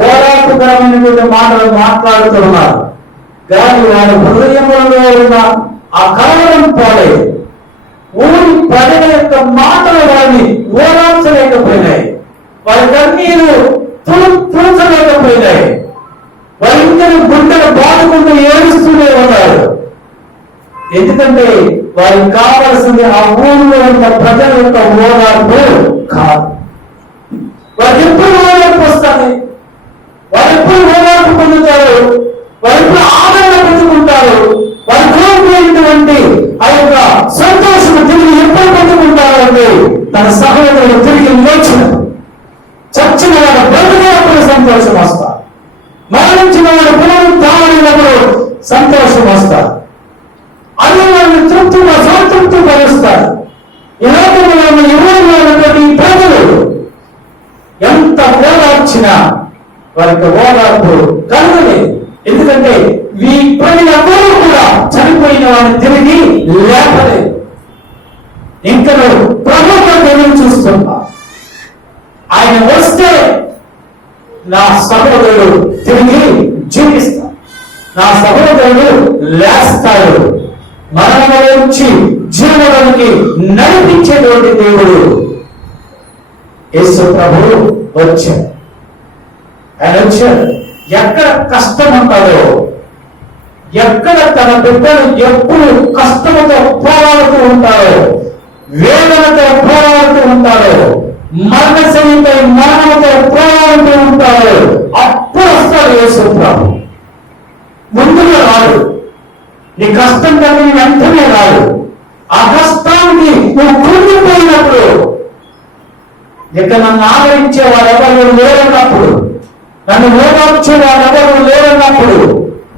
ఓదార్పుకరమైనటువంటి మాటలు మాట్లాడుతున్నారు. కానీ వారి హృదయంలో ఉన్న ఆ కలవరం పోలేదు. ఊరి ప్రజల యొక్క మాటలు వారిని ఓదార్చలేకపోయినాయి. వారి కన్నీరు తులచలేకపోయినాయి. వారిందరూ గుండెలు బాదుకుంటూ ఏడుస్తూనే ఉన్నారు. ఎందుకంటే వారికి కావాల్సింది ఆ ఊరిలో ఉన్న ప్రజల యొక్క ఓదార్పు కాదు. వారికి ఎప్పుడు ఓదార్పు వస్తుంది? వారు ఎప్పుడు ఓదార్పు పొందుతారు? వారు ఎప్పుడు ఆదరణ పొందుకుంటారు? వారు కోరుకునేటువంటి ఆ యొక్క సంతోషం తిరిగి ఎప్పుడు పొందుకుంటారు అంటే తన సహోదరుడు తిరిగి లేచిన, చచ్చిన వాడు బ్రతికినప్పుడు సంతోషం వస్తారు, మరణించిన వాడు పునరుద్ధానమైనప్పుడు సంతోషం వస్తారు. అదే వాళ్ళని తృప్తిగా సంతృప్తి పరుస్తారు. ఈ లోకంలో ఉన్నటువంటి ప్రజలు ఎంత ఓదార్చినా వారికి ఓదార్పు కలగలేదు. ఎందుకంటే ఈ ప్రజలందరూ కూడా చనిపోయిన వారిని తిరిగి లేపలేదు. ఇంకా ప్రభుత్వం ఎదురు చూస్తున్నా. ఆయన వస్తే నా సహోదరుడు తిరిగి జీవిస్తాడు, నా సహోదరుడు లేస్తాడు, మరణంలో నుంచి జీవనానికి నడిపించేటువంటి దేవుడు యేసు ప్రభువు వచ్చాడు. ఆయన వచ్చాడు. ఎక్కడ కష్టం ఉంటాడో, ఎక్కడ తన బిడ్డలు ఎప్పుడు కష్టంతో పోరాడుతూ ఉంటారో, వేదనతో పోరాడుతూ ఉంటారో, మరణశైలిపై మరణంతో పోరాడుతూ ఉంటారో, అప్పుడు వస్తాడు యేసు ప్రభు. ముందుగా రాడు. నీ కష్టం కలిగి వెంటనే రాడు. ఆ కష్టానికి నువ్వు కృంగిపోయినప్పుడు, ఇక నన్ను ఆదరించే వారెవరు లేరన్నప్పుడు, నన్ను ఓదార్చే వారెవరు లేరన్నప్పుడు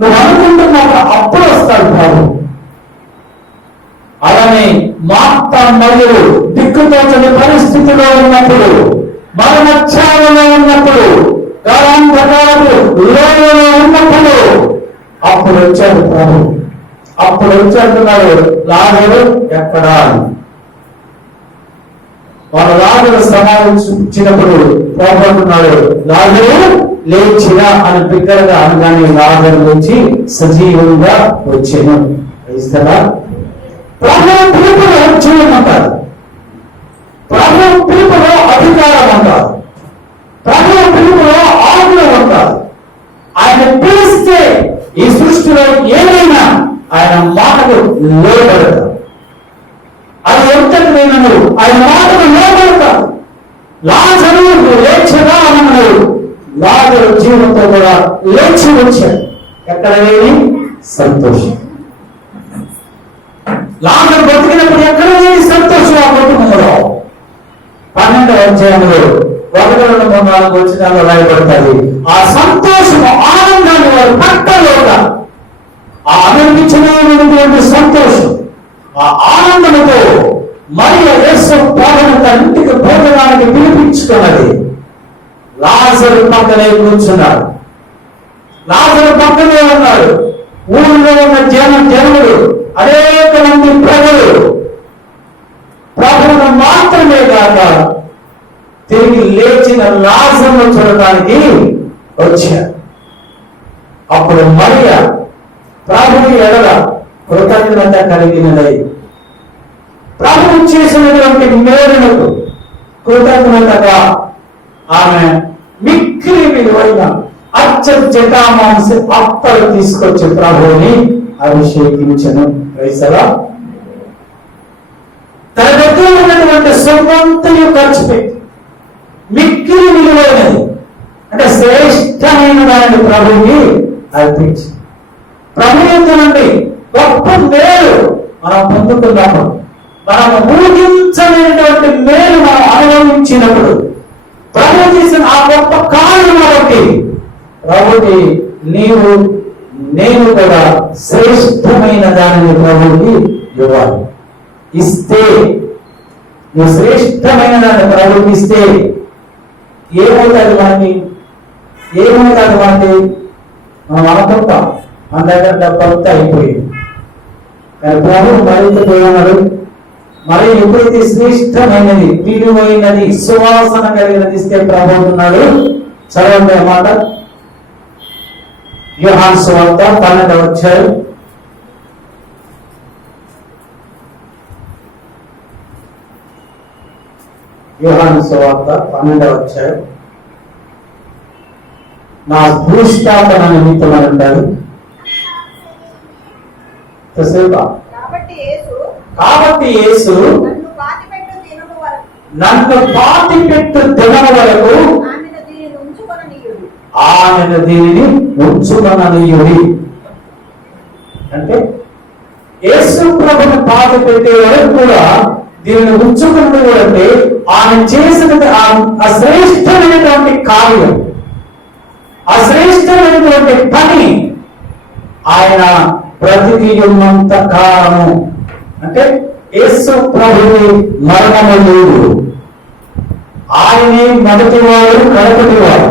నువ్వు అనుకుంటున్నప్పుడు అప్పుడు వస్తాడు ప్రభు. అలానే మార్తా మరియు దిక్కుతోచని పరిస్థితిలో ఉన్నప్పుడు, మరణఛాయలో ఉన్నప్పుడు, కాలాంధకారపు లోయలో ఉన్నప్పుడు అప్పుడు వచ్చాడు ప్రభు. అప్పుడు వచ్చి అంటున్నాడు, లాజరు ఎక్కడా అని. వాళ్ళ లాజరు సమావేశించినప్పుడు ప్రభు అంటున్నాడు, లాజరు లేచిరా అని బిగ్గరగా అనగానే లాజరు వచ్చి సజీవంగా వచ్చాను. ఇస్తారా? ప్రభు పిలుపులో జీవం అంటారు, ప్రభు పిలుపులో అధికారం అంటారు, ప్రభు పిలుపులో ఆజ్ఞ అంటారు. ఆయన పిలిస్తే ఈ సృష్టిలో ఏమైనా ఆయన మాటకు లోబడతారు. అది ఎంతటి నేను ఆయన మాటకు లోబడతారు. లాజరు లేచగా అన్నాడు. లాజరు జీవంతో కూడా లేచి వచ్చాడు. ఎక్కడ లేని సంతోషం. లాజరు బతికినప్పుడు ఎక్కడ లేని సంతోషం ఆ కుటుంబంలో. 12వ అధ్యాయంలో 1-4 వచనాల్లో రాయబడతాయి. ఆ సంతోషము, ఆనందాన్ని వారు పట్టలేక, ఆ అనిపించలేనటువంటి సంతోషం, ఆ ఆనందముతో మరియ యేసు ప్రభువును తన ఇంటికి భోజనానికి పిలిపించుకున్నది. లాజరు పక్కనే కూర్చున్నాడు. లాజరు పక్కనే ఉన్నాడు. ఊళ్ళో ఉన్న జనులు, అనేక మంది ప్రజలు ప్రభువును మాత్రమే కాక తిరిగి లేచిన లాజరును చూడటానికి వచ్చారు. అప్పుడు మరియ ప్రభువు ఎడల కృతజ్ఞత కలిగినదై, ప్రభువు చేసినటువంటి మేలులకు కృతజ్ఞతగా ఆమె మిక్కిలి విలువైన జటామాంసి అప్పలు తీసుకొచ్చి ప్రభువుని అభిషేకించను. క్రైస్తవ తన దగ్గర ఉన్నటువంటి సొమ్మంతయు ఖర్చు పెట్టి మిక్కిలి విలువైనది అంటే శ్రేష్టమైన దానిని ప్రభువుకి అర్పించి ప్రభుత్వం నుండి గొప్ప మేలు మనం పొందుకున్నప్పుడు, మనం ఊహించలేనటువంటి మేలు మనం అనుభవించినప్పుడు, ప్రభు చేసిన ఆ గొప్ప కార్యం బట్టి ప్రభుకి నేను కూడా శ్రేష్టమైన దానిని ప్రభువుకి ఇవ్వాలి. ఇస్తే నువ్వు శ్రేష్టమైన దాన్ని ప్రభువుకి ఇస్తే ఏమవుతుంది మనకి మనం అనుకుంటాం మన దగ్గర డబ్బంతా అయిపోయింది. కానీ ప్రభు మరింత దేవుడు మరి ఎప్పుడైతే శ్రేష్టమైనది విలువైనది సువాసన కలిగినది ఇస్తే ప్రభు ఉన్నాడు. చదవండి మాట యోహాను సువార్త 12వ అధ్యాయం యోహాను సువార్త 12వ అధ్యాయం నా భూస్థాపన నిమిత్తం అని అంటారు. కాబట్టి యేసు నన్ను పాతిపెట్టు దినము వరకు ఆమెను దీనిని ఉంచుకొననీయుడి. అంటే యేసు ప్రభుని పాతిపెట్టే వరకు కూడా దీనిని ఉంచుకున్నటువంటి ఆయన చేసిన అశ్రేష్టమైనటువంటి కార్యం, అశ్రేష్టమైనటువంటి పని ఆయన బ్రతికియున్నంత కాలము. అంటే యేసు ప్రభుని మరణము లేదు. ఆయనే మొదటివాడు కడపటివాడు.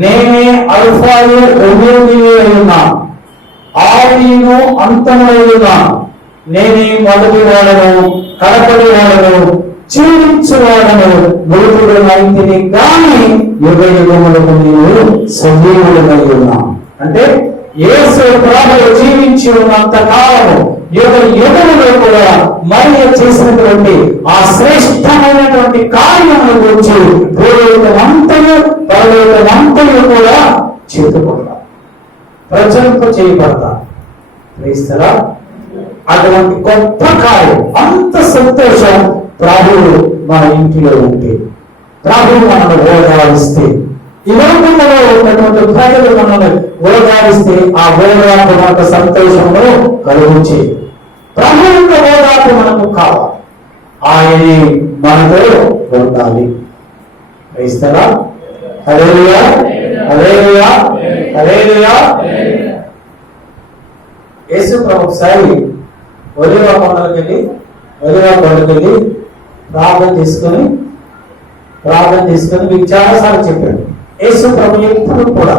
నేనే అల్ఫాయు ఒమేగాయు ఉన్నా, ఆదియు అంతమునై ఉన్నా. నేనే మొదటివాడను కడపటివాడను జీవించువాడను మృతుడనైతిని గాని యుగ యుగములకు నీవు సజీవుడనై ఉన్నా. అంటే యేసు ప్రభువు జీవించి ఉన్నంత కాలము యుగ యుగములో కూడా మరియ చేసినటువంటి ఆ శ్రేష్టమైనటువంటి కార్యముల గురించి భూలోకమంతయు పరలోకమంతయు కూడా చెప్పుకుంటారు, ప్రచురింప చేయబడతారు. క్రైస్తవ అటువంటి గొప్ప కార్యం, అంత సంతోషం ప్రభువు మన ఇంటిలో ఉంటే, ప్రభువు మనల్ని ఓదారిస్తే, ఈ లోకంలో ఉన్నటువంటి ప్రజలు మనల్ని ఓదారిస్తే ఆ ఓదార్పు మనకు సంతోషంలో కలిగించే ప్రభు యొక్క ఓదార్పు మనకు కావాలి. ఆయనే మనతో ఉండాలి. క్రైస్తవా హల్లెలూయా హల్లెలూయా హల్లెలూయా. యేసు ప్రభు ఒకసారి ఒలీవ కొండకి వెళ్ళి ప్రార్థన చేసుకొని మీకు చాలాసార్లు చెప్పాడు. యేసు ప్రభు ఎప్పుడు కూడా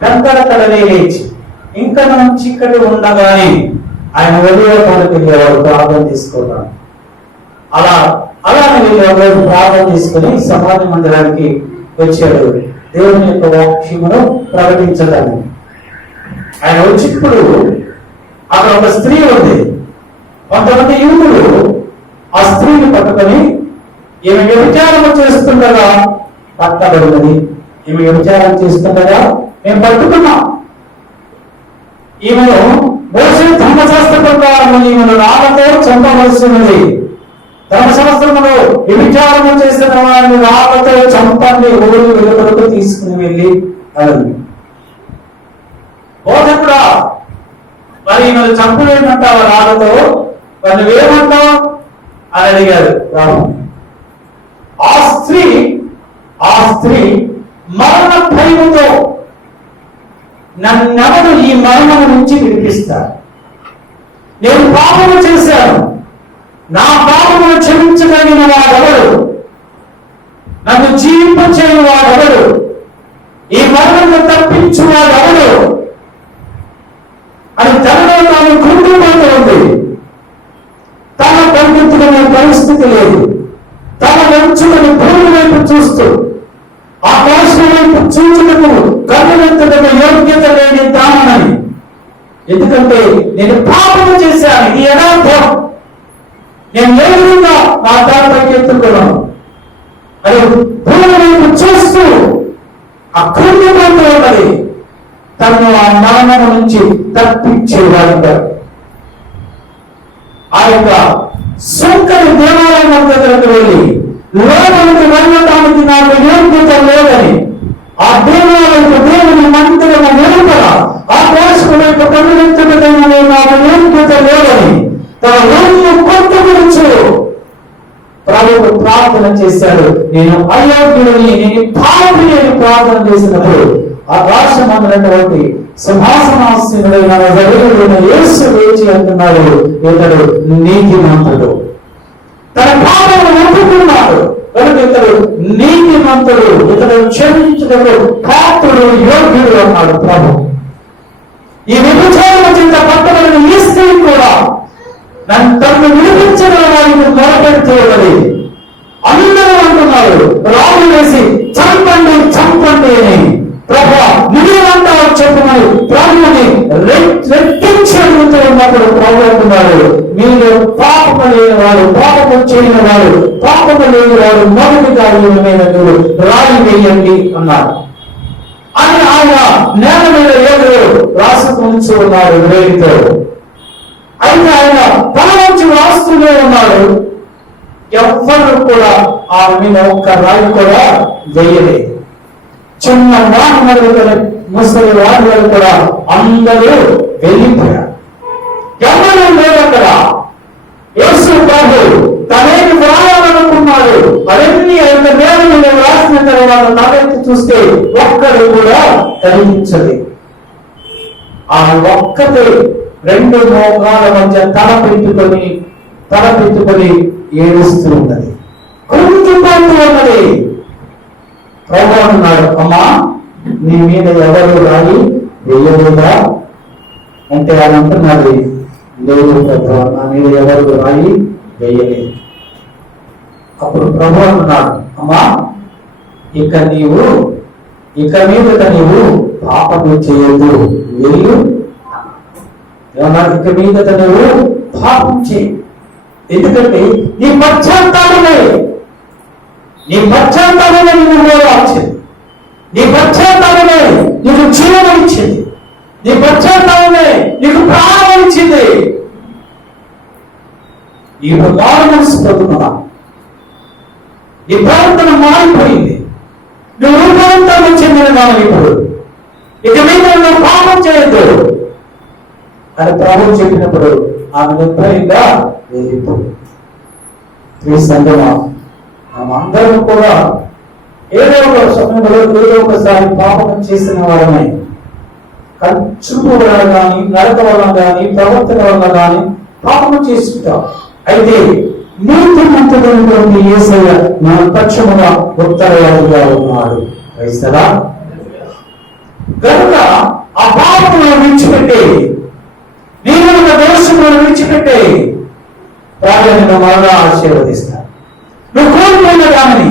పెద్దలే లేచి ఇంకా మనం చిక్కటి ఉండగానే ఆయన ఒలీవ కొండకి వెళ్ళేవాడు ప్రార్థన చేసుకోవడానికి. అలానే వెళ్ళేవాడు ప్రార్థన చేసుకుని సమాధి మందిరానికి వచ్చాడు దేవుని యొక్క వాక్యమును ప్రకటించడానికి. ఆయన వచ్చినప్పుడు అక్కడ ఒక స్త్రీ ఉంది. కొంతమంది యూదులు ఆ స్త్రీని పట్టుకొని ఈమె వ్యభిచారం చేస్తుండగా పట్టబడినది, ఈమె వ్యభిచారం చేస్తుండగా మేము పట్టుకున్నాం, ఈమెను మోషే ధర్మశాస్త్ర ప్రకారం ఈమెను రాళ్లతో చంపవలసినది, ధర్మశాస్త్రములో వ్యభిచారము చేసిన వారిని రాళ్లతో చంపండి, ఊరు వెలుపలకు తీసుకుని వెళ్ళి అని. బోధకుడా మరి ఈమెను చంపలేమంటావా రాళ్లతో, మరి నువ్వేమంటావు అని అడిగారు రాము. ఆ స్త్రీ మరణ భయముతో నన్నెవరు ఈ మరణం నుంచి విడిపిస్తారు, నేను పాపము చేశాను, నా పాపమును క్షమించగలిగిన వాడెవడు, నన్ను జీవింపచేయని వాడెవడు, ఈ మరణము తప్పించు వాడెవడు అని తనలో తాను కృంగిపోతూ ఉంది. తన పరిగెత్తుకునే పరిస్థితి లేదు. తన వంచుకొని భూమి వైపు చూస్తూ ఆకాశం వైపు చూచుటకు కన్నులెత్తటకు యోగ్యత లేని దానని. ఎందుకంటే నేను పాపము చేశాను, ఇది యథార్థం, నేను ఏ విధంగా నా దాని పరిగెత్తుకున్నాను అని భూమి వైపు చూస్తూ ఆ కృంగిపోతూ మరణము నుంచి తప్పించేవాడుగా ఆ యొక్క సుంకరి దేవాలయం దగ్గరకు వెళ్ళి లోపలికి వెళ్ళడానికి నాకు యోగ్యత లేదని ఆ దేవాలయపు దేవుని మందిరము వెలుపల ఆ పోషకుల యొక్క కన్నులెత్తుటైన నాకు యోగ్యత లేదని తన రెండు కొట్టుకువచ్చు ప్రభువు ప్రార్థన చేశాడు. నేను అయోగ్యుడిని, నేను పాపిని అని ప్రార్థన చేసినప్పుడు ఆకాశమందునటువంటి సింహాసనాసీనుడైన యేసు లేచి అంటున్నాడు, ఇతడు నీతిమంతుడు, తన పాపమును ఒప్పుకున్నాడు కనుక ఇతడు నీతిమంతుడు, ఇతడు క్షమించుటకు పాత్రుడు, యోగ్యుడు అన్నాడు ప్రభు. ఈ విభజన చింత పట్టబడిన ఈ స్త్రీ కూడా నన్ను తను విడిపించగల వారికి మొరపెడుతూ అందరూ అంటున్నారు, రాజు వేసి చంపండి చంపండి అని. ప్రభు నువ్వేమంటావు చెప్పమని ప్రభుని రెట్టించి అడుగుతూ ఉన్నప్పుడు ప్రభు అంటున్నాడు, మీరు పాపము లేని వాడు, పాపము చేయని వాడు, పాపము లేని వాడు మొదటి కార్యం మీద మీరు రాయి వేయండి అన్నాడు. అని ఆయన నేల మీద ఏదో రాసుకుంటూ ఉన్నాడు వేడితో. అయితే ఆయన తల నుంచి రాస్తూనే ఉన్నాడు. ఎవ్వరు కూడా ఆమె మీద ఒక్క రాయి కూడా వేయలేదు. చిన్న వాహనాలు ముసలి వాహనాలు కూడా అందరూ వెళ్ళిపోయారు. ఎవరు లేదు అక్కడ. యేసు ప్రభు తనేమి వ్రాయాలనుకున్నాడు అవన్నీ ఆయన నేల మీద రాసిన తర్వాత తలెత్తి చూస్తే ఒక్కరు కూడా కనిపించలేదు. ఆ ఒక్కతే రెండు మోకాల మధ్య తల పెట్టుకొని ఏడుస్తూ ఉన్నది, కుంగిపోతూ ఉన్నది. ప్రభు అన్నాడు, అమ్మా నీ మీద ఎవరు రాయి వేయలేదా అంటే ఆయన అంటున్నది, లేదు ప్రభు, నా మీద ఎవరు రాయి వేయలేదు. అప్పుడు ప్రభు అంటున్నాడు, అమ్మా ఇక మీదట నీవు పాపము చేయొద్దు, వెళ్ళు. ఏమన్నా ఇక మీదట నువ్వు పాపం చేయి, ఎందుకంటే నీ పశ్చాత్తాపమే నిన్ను ఓదార్చింది, నీ పశ్చాత్తాపమే నీకు జీవం ఇచ్చింది, నీ పశ్చాత్తాపమే నీకు ప్రాణం ఇచ్చింది. ఈ మనసు పొందుకున్నా, నీ ప్రవర్తన మారిపోయింది, నువ్వు రూపాంతరం చెందిన మనం ఇప్పుడు ఇక మీద నువ్వు పాపం చేయొద్దు అని ప్రభువు చెప్పినప్పుడు ఆమె నిర్భయంగా వెళ్ళిపోయింది. సంగమా అందరం కూడా ఏదో ఒక సమయంలో ఏదో ఒకసారి పాపం చేసిన వారమే, చూపు వల్ల కానీ, నడక వల్ల కానీ, ప్రవర్తన వల్ల కానీ పాపం చేసుకుంటాం. అయితే నీతిమంతుడైనటువంటి యేసయ్య మన పక్షముగా ఉత్తరవాదిగా ఉన్నాడు. క్రైస్తవా కనుక ఆ పాపములను విడిచిపెట్టే, నీవు ఉన్న దోషములను విడిచిపెట్టే ప్రార్థనను మరలా ఆశీర్వదిస్తాను. నువ్వు కోల్పోయిన దానిని,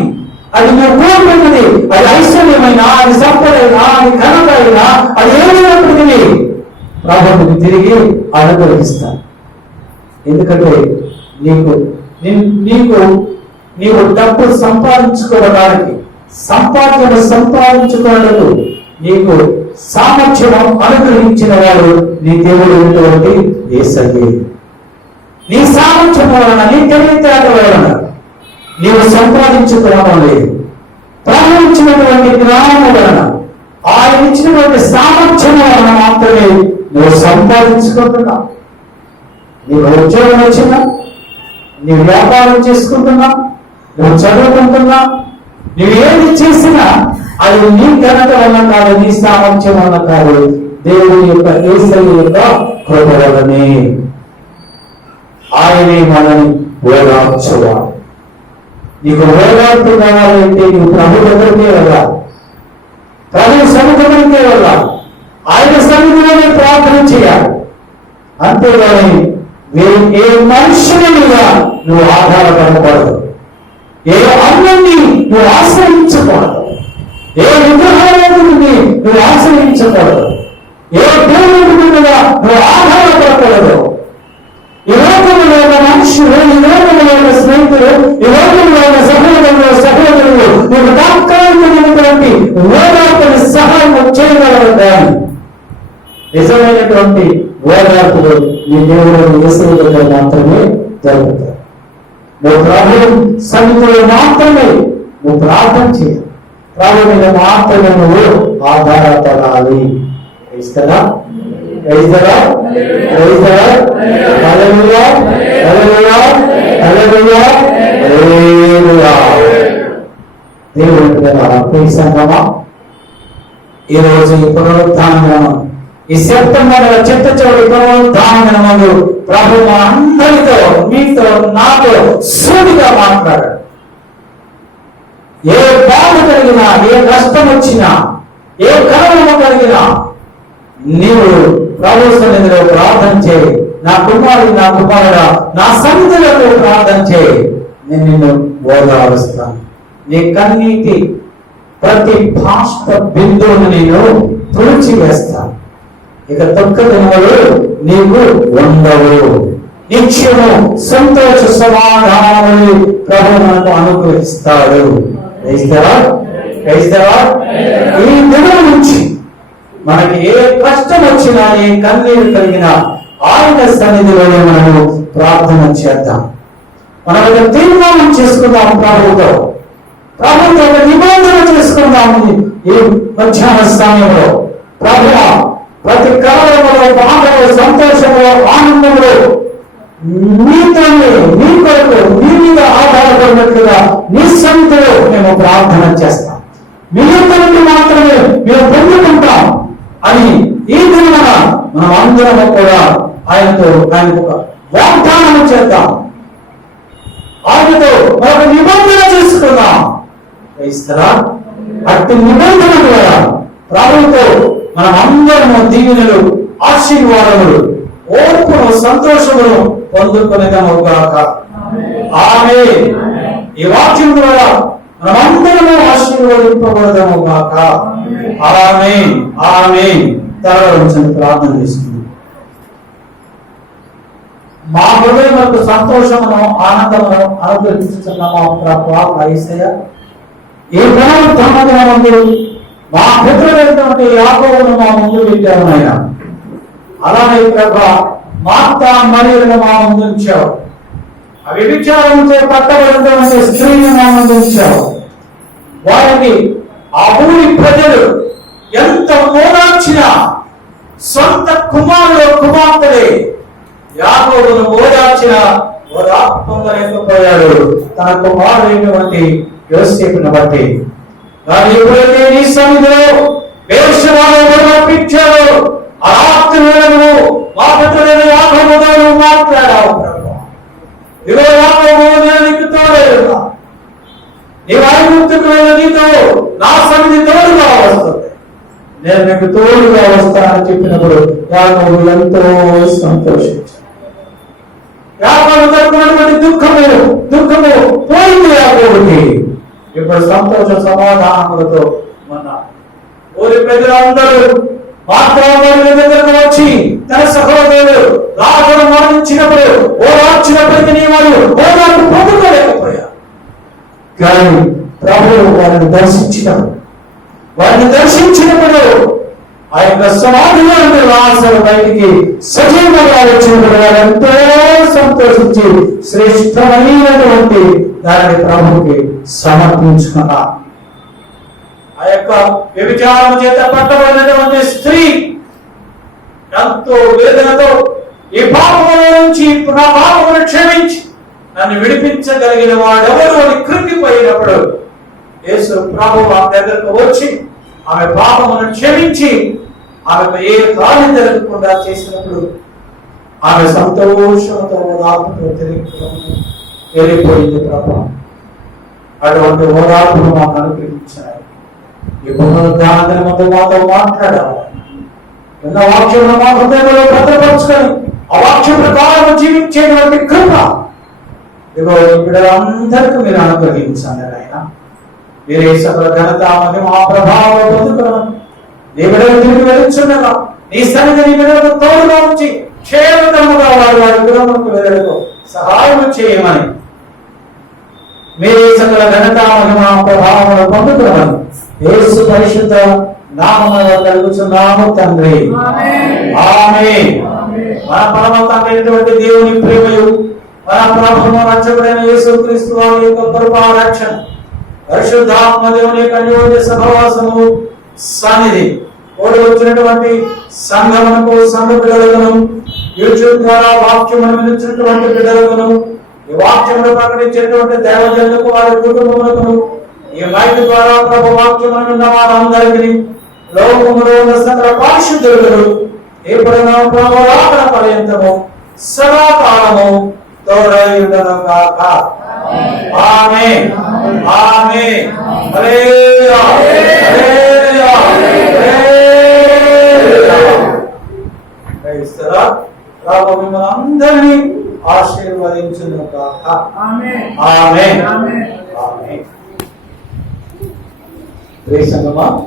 అది నువ్వు కోల్పోయినది, అది ఐశ్వర్యమైనా, అది సంపదైనా, అది ఘనత అయినా, అది ఏమైనప్పటికీ ప్రభువుని తిరిగి అనుగ్రహిస్తాను. ఎందుకంటే నీవు డబ్బు సంపాదించుకోవడానికి, సంపాదించుకోవడానికి నీకు సామర్థ్యం అనుగ్రహించిన వాడు నీ దేవుడు యేసయ్యే. నీ సామర్థ్యం వలన, నీ తెలివితేటల వలన నీవు సంపాదించుకోవడం లేదు. ప్రభు ఇచ్చినటువంటి జ్ఞానం వలన, ఆయన ఇచ్చినటువంటి సామర్థ్యం వలన మాత్రమే నువ్వు సంపాదించుకుంటున్నావు. నీకు ఉద్యోగం వచ్చినా, నీ వ్యాపారం చేసుకుంటున్నా, నువ్వు చదువుకుంటున్నా, నువ్వు ఏది చేసినా అది నీ ఘనత వల్ల కాదు, నీ సామర్థ్యం వల్ల కాదు, దేవుని యొక్క యేసయ్య యొక్క కృప వలనే. ఆయనే మనని ఓదార్చువాడు. నీకు ఓదార్పు కావాలంటే నువ్వు ప్రభు దగ్గరికే వెళ్ళాలి, ప్రభు సముద్రకే వెళ్ళాలి, ఆయన సన్నిధిలోనే ప్రార్థన చేయాలి. అంతేగాని ఏ మనుషుని మీద నువ్వు ఆధారపడకూడదు, ఏ అన్నాన్ని నువ్వు ఆశ్రయించకూడదు, ఏ విగ్రహాన్ని నువ్వు ఆశ్రయించకూడదు, ఏ దేవుడి మీద నువ్వు ఆధారపడకూడదు. ఈ లోకంలో ఉన్న మనుషులు, ఈ లోకంలో ఉన్న స్నేహితులు, ఈ లోకంలో ఉన్న సహోదరులు నీకు తాత్కాలికమైనటువంటి ఓదార్పుని సహాయం చేయగలరు. కానీ నిజమైనటువంటి ఓదార్పులు ఈ దేవుడు యేసు దగ్గర మాత్రమే జరుగుతాయి. నువ్వు ప్రభు సన్నిధిలో మాత్రమే నువ్వు ప్రార్థన చేయాలి. ప్రభు మీద మాత్రమే నువ్వు ఆధారపడాలి. ఇస్తారా? దేవుడు ఈ రోజు ఈ పునరుత్థానం, ఈ సెప్టెంబర్ చిట్ట చివరి పునరుత్థానం ప్రభు అందరితో మీతో నాతో సూటిగా మాట్లాడాడు. ఏ బాధ కలిగినా, ఏ కష్టం వచ్చినా, ఏ కలవరం కలిగినా నీవు ప్రభు సన్నిధిలో ప్రార్థన చేయి. నా కుమారుడా నా సన్నిధిలో ప్రార్థన చేయి, నేను నిన్ను ఓదారుస్తాను. నీ కన్నీటి ప్రతి బాష్ప బిందువును నేను తుడిచి వేస్తాను. ఇక దుఃఖ దినములు నీకు ఉండవు. నిత్యము సంతోష సమాధానములు ప్రభు మనకు అనుగ్రహిస్తాడు. ఈ దినం నుంచి మనకి ఏ కష్టం వచ్చినా, ఏ కన్నీరు కలిగినా ఆయన సన్నిధిలోనే మనము ప్రార్థన చేద్దాం. మనం ఒక తీర్మానం చేసుకుందాం, ప్రభుతో ఒక నిబంధన చేసుకుందాం. ఈ మధ్యాహ్న సమయంలో ప్రభువా, ప్రతి కాలంలో, బాధలో, సంతోషంలో, ఆనందంలో నీతోనే, నీ కొరకు, నీ మీద ఆధారపడినట్లుగా నీ సన్నిధిలో మేము ప్రార్థన చేస్తాం. మీ యొక్క మాత్రమే మేము పొందుకుంటాం అని ఈ దిన మనం అందరం కూడా ఆయనకు ఒక వాగ్దానం చేద్దాం. ఆయనతో ఒక నిబంధన చేసుకుందాం. ఇస్తారా? అట్టి నిబంధన ద్వారా ప్రభువుతో మనం అందరము దీవెనలు, ఆశీర్వాదములు, ఓర్పును, సంతోషమును పొందుకునేదము గాక. ఆమేన్. ఈ వాక్యం ద్వారా మనమందరము ఆశీర్వదింపబడదము గాక. ఆమేన్. ఆమేన్. తరలించండి, ప్రార్థన చేసుకుందాం. మా హృదయములకు సంతోషమును, ఆనందమును అనుగ్రహించుతున్నాము ప్రభువా యేసయ్య. ఈ పునరుత్థానమందు మా పితరులైనటువంటి యాకోబును మా ముందు పెట్టారు ఆయన. అలానే ప్రభువా మార్తా మరియులను మా ముందు ఉంచావు. అవి వ్యభిచారంతో పట్టబడినటువంటి స్త్రీని మా ముందు ఉంచావు. వారికి ఆ ఊరి ప్రజలు ఎంత ఓదార్చినా సొంత కుమారుడు, కుమార్తెలే యాకోబును ఓదార్చిన ఓదార్పలేకపోయాడు తన కుమారుడైనటువంటి యోసేపును బట్టి. కానీ ఎప్పుడైతే నీ సన్నిధిలో వేశ్యవాడు అర్పించాడు, ఆ రాత్రి వేళను మా పితరులైన యాకోబుతో మాట్లాడావు. ఇదిగో యాకోబు, నేను నీకు తోడేయున్నా, నీ వాయుముక్తికి వెళ్ళ నీతో నా సన్నిధి తోడుగా వస్తుంది, నేను నీకు తోడుగా వస్తానని చెప్పినప్పుడు యాకోబు ఎంతో సంతోషించాడు. యాకోబు తరపునటువంటి దుఃఖము పోయింది యాకోబుకి. ఇప్పుడు సంతోష సమాధానములతో మన ఊరి ప్రజలందరూ దగ్గరకు వచ్చి తన సహోదరుడు రాజును మరణించినప్పుడు ఓదార్చినప్పటికీ వాళ్ళు ఓదార్పు పొందుకోలేకపోయారు. కానీ ప్రభువు వారిని దర్శించినప్పుడు ఆ యొక్క సమాధిలో లాజరు బయటికి సజీవంగా వచ్చినప్పుడు వారు ఎంతో సంతోషించి శ్రేష్టమైనటువంటి దానిని ప్రభువుకి సమర్పించుకున్నారు. ఆ యొక్క వ్యభిచారం చేత పట్టబడినటువంటి స్త్రీ ఎంతో వేదనతో ఈ పాపముల నుంచి నా పాపమును క్షమించి నన్ను విడిపించగలిగిన వాడెవరు అని కృంగిపోయినప్పుడు యేసు ప్రభువు ఆమె దగ్గరకు వచ్చి ఆమె పాపమును క్షమించి ఆమెకు ఏ హాని జరగకుండా చేసినప్పుడు ఆమె సంతోషంతో ఓదార్పుతో వెళ్ళిపోయింది. ప్రభు అటువంటి ఓదార్పును మాకు అనుగ్రహించారు. ఈ పునరుద్ధానంతో మాతో మాట్లాడాలి. ఎన్నో వాక్యంలో మా హృదయంలో భద్రపరుచుకొని ఆ వాక్యం ప్రకారం జీవించేటువంటి కృప ఇదిగో ఇప్పుడు అందరికీ మీరు అనుగ్రహించండి. ఆయన మీరే సకల ఘనత మహిమ ప్రభావం పొందుకున్నాను. నీ బిడ్డలు తిరిగి వెళ్తుండగా నీ సన్నిధి నీ బిడ్డలకు తోడుగా ఉంచి క్షేమకరముగా వారి గృహములకు వెళ్ళడకు సహాయం చేయమని మీరే సకల ఘనత మహిమ ప్రభావం పొందుకున్నాను. యేసు పరిశుద్ధ నామములో కలుగుచున్నాము తండ్రి. ఆమేన్. మన పరమ తండ్రి అయినటువంటి దేవుని ప్రేమయు, మన ప్రభువు రక్షకుడైన యేసుక్రీస్తు వారి యొక్క కృపా రక్షణ, పరిశుద్ధాత్మ దేవుని యొక్క అన్యోన్య సహవాసము సన్నిధి ఓడి వచ్చినటువంటి సంఘమునకు, సంఘ బిడ్డలను, యూట్యూబ్ ద్వారా వాక్యమును వినిచినటువంటి బిడ్డలను, ఈ వాక్యమును ప్రకటించేటువంటి దైవజనులకు, వారి కుటుంబములకు, ఈ మైక్ ద్వారా ప్రభు వాక్యమును విన్న వారందరికీ లోకములో ఉన్న సకల పరిశుద్ధులు ఎప్పుడైనా ప్రభు రాకడ పర్యంతము సదాకాలము తోడైయుండును గాక. ఆమేన్. ఆమేన్. హల్లెలూయా. హల్లెలూయా. హల్లెలూయా. క్రైస్తవ ప్రభు మిమ్మల్ని అందరినీ ఆశీర్వదించును గాక. ఆమేన్. ఆమేన్. ఆమేన్. ప్రియ సంగమా,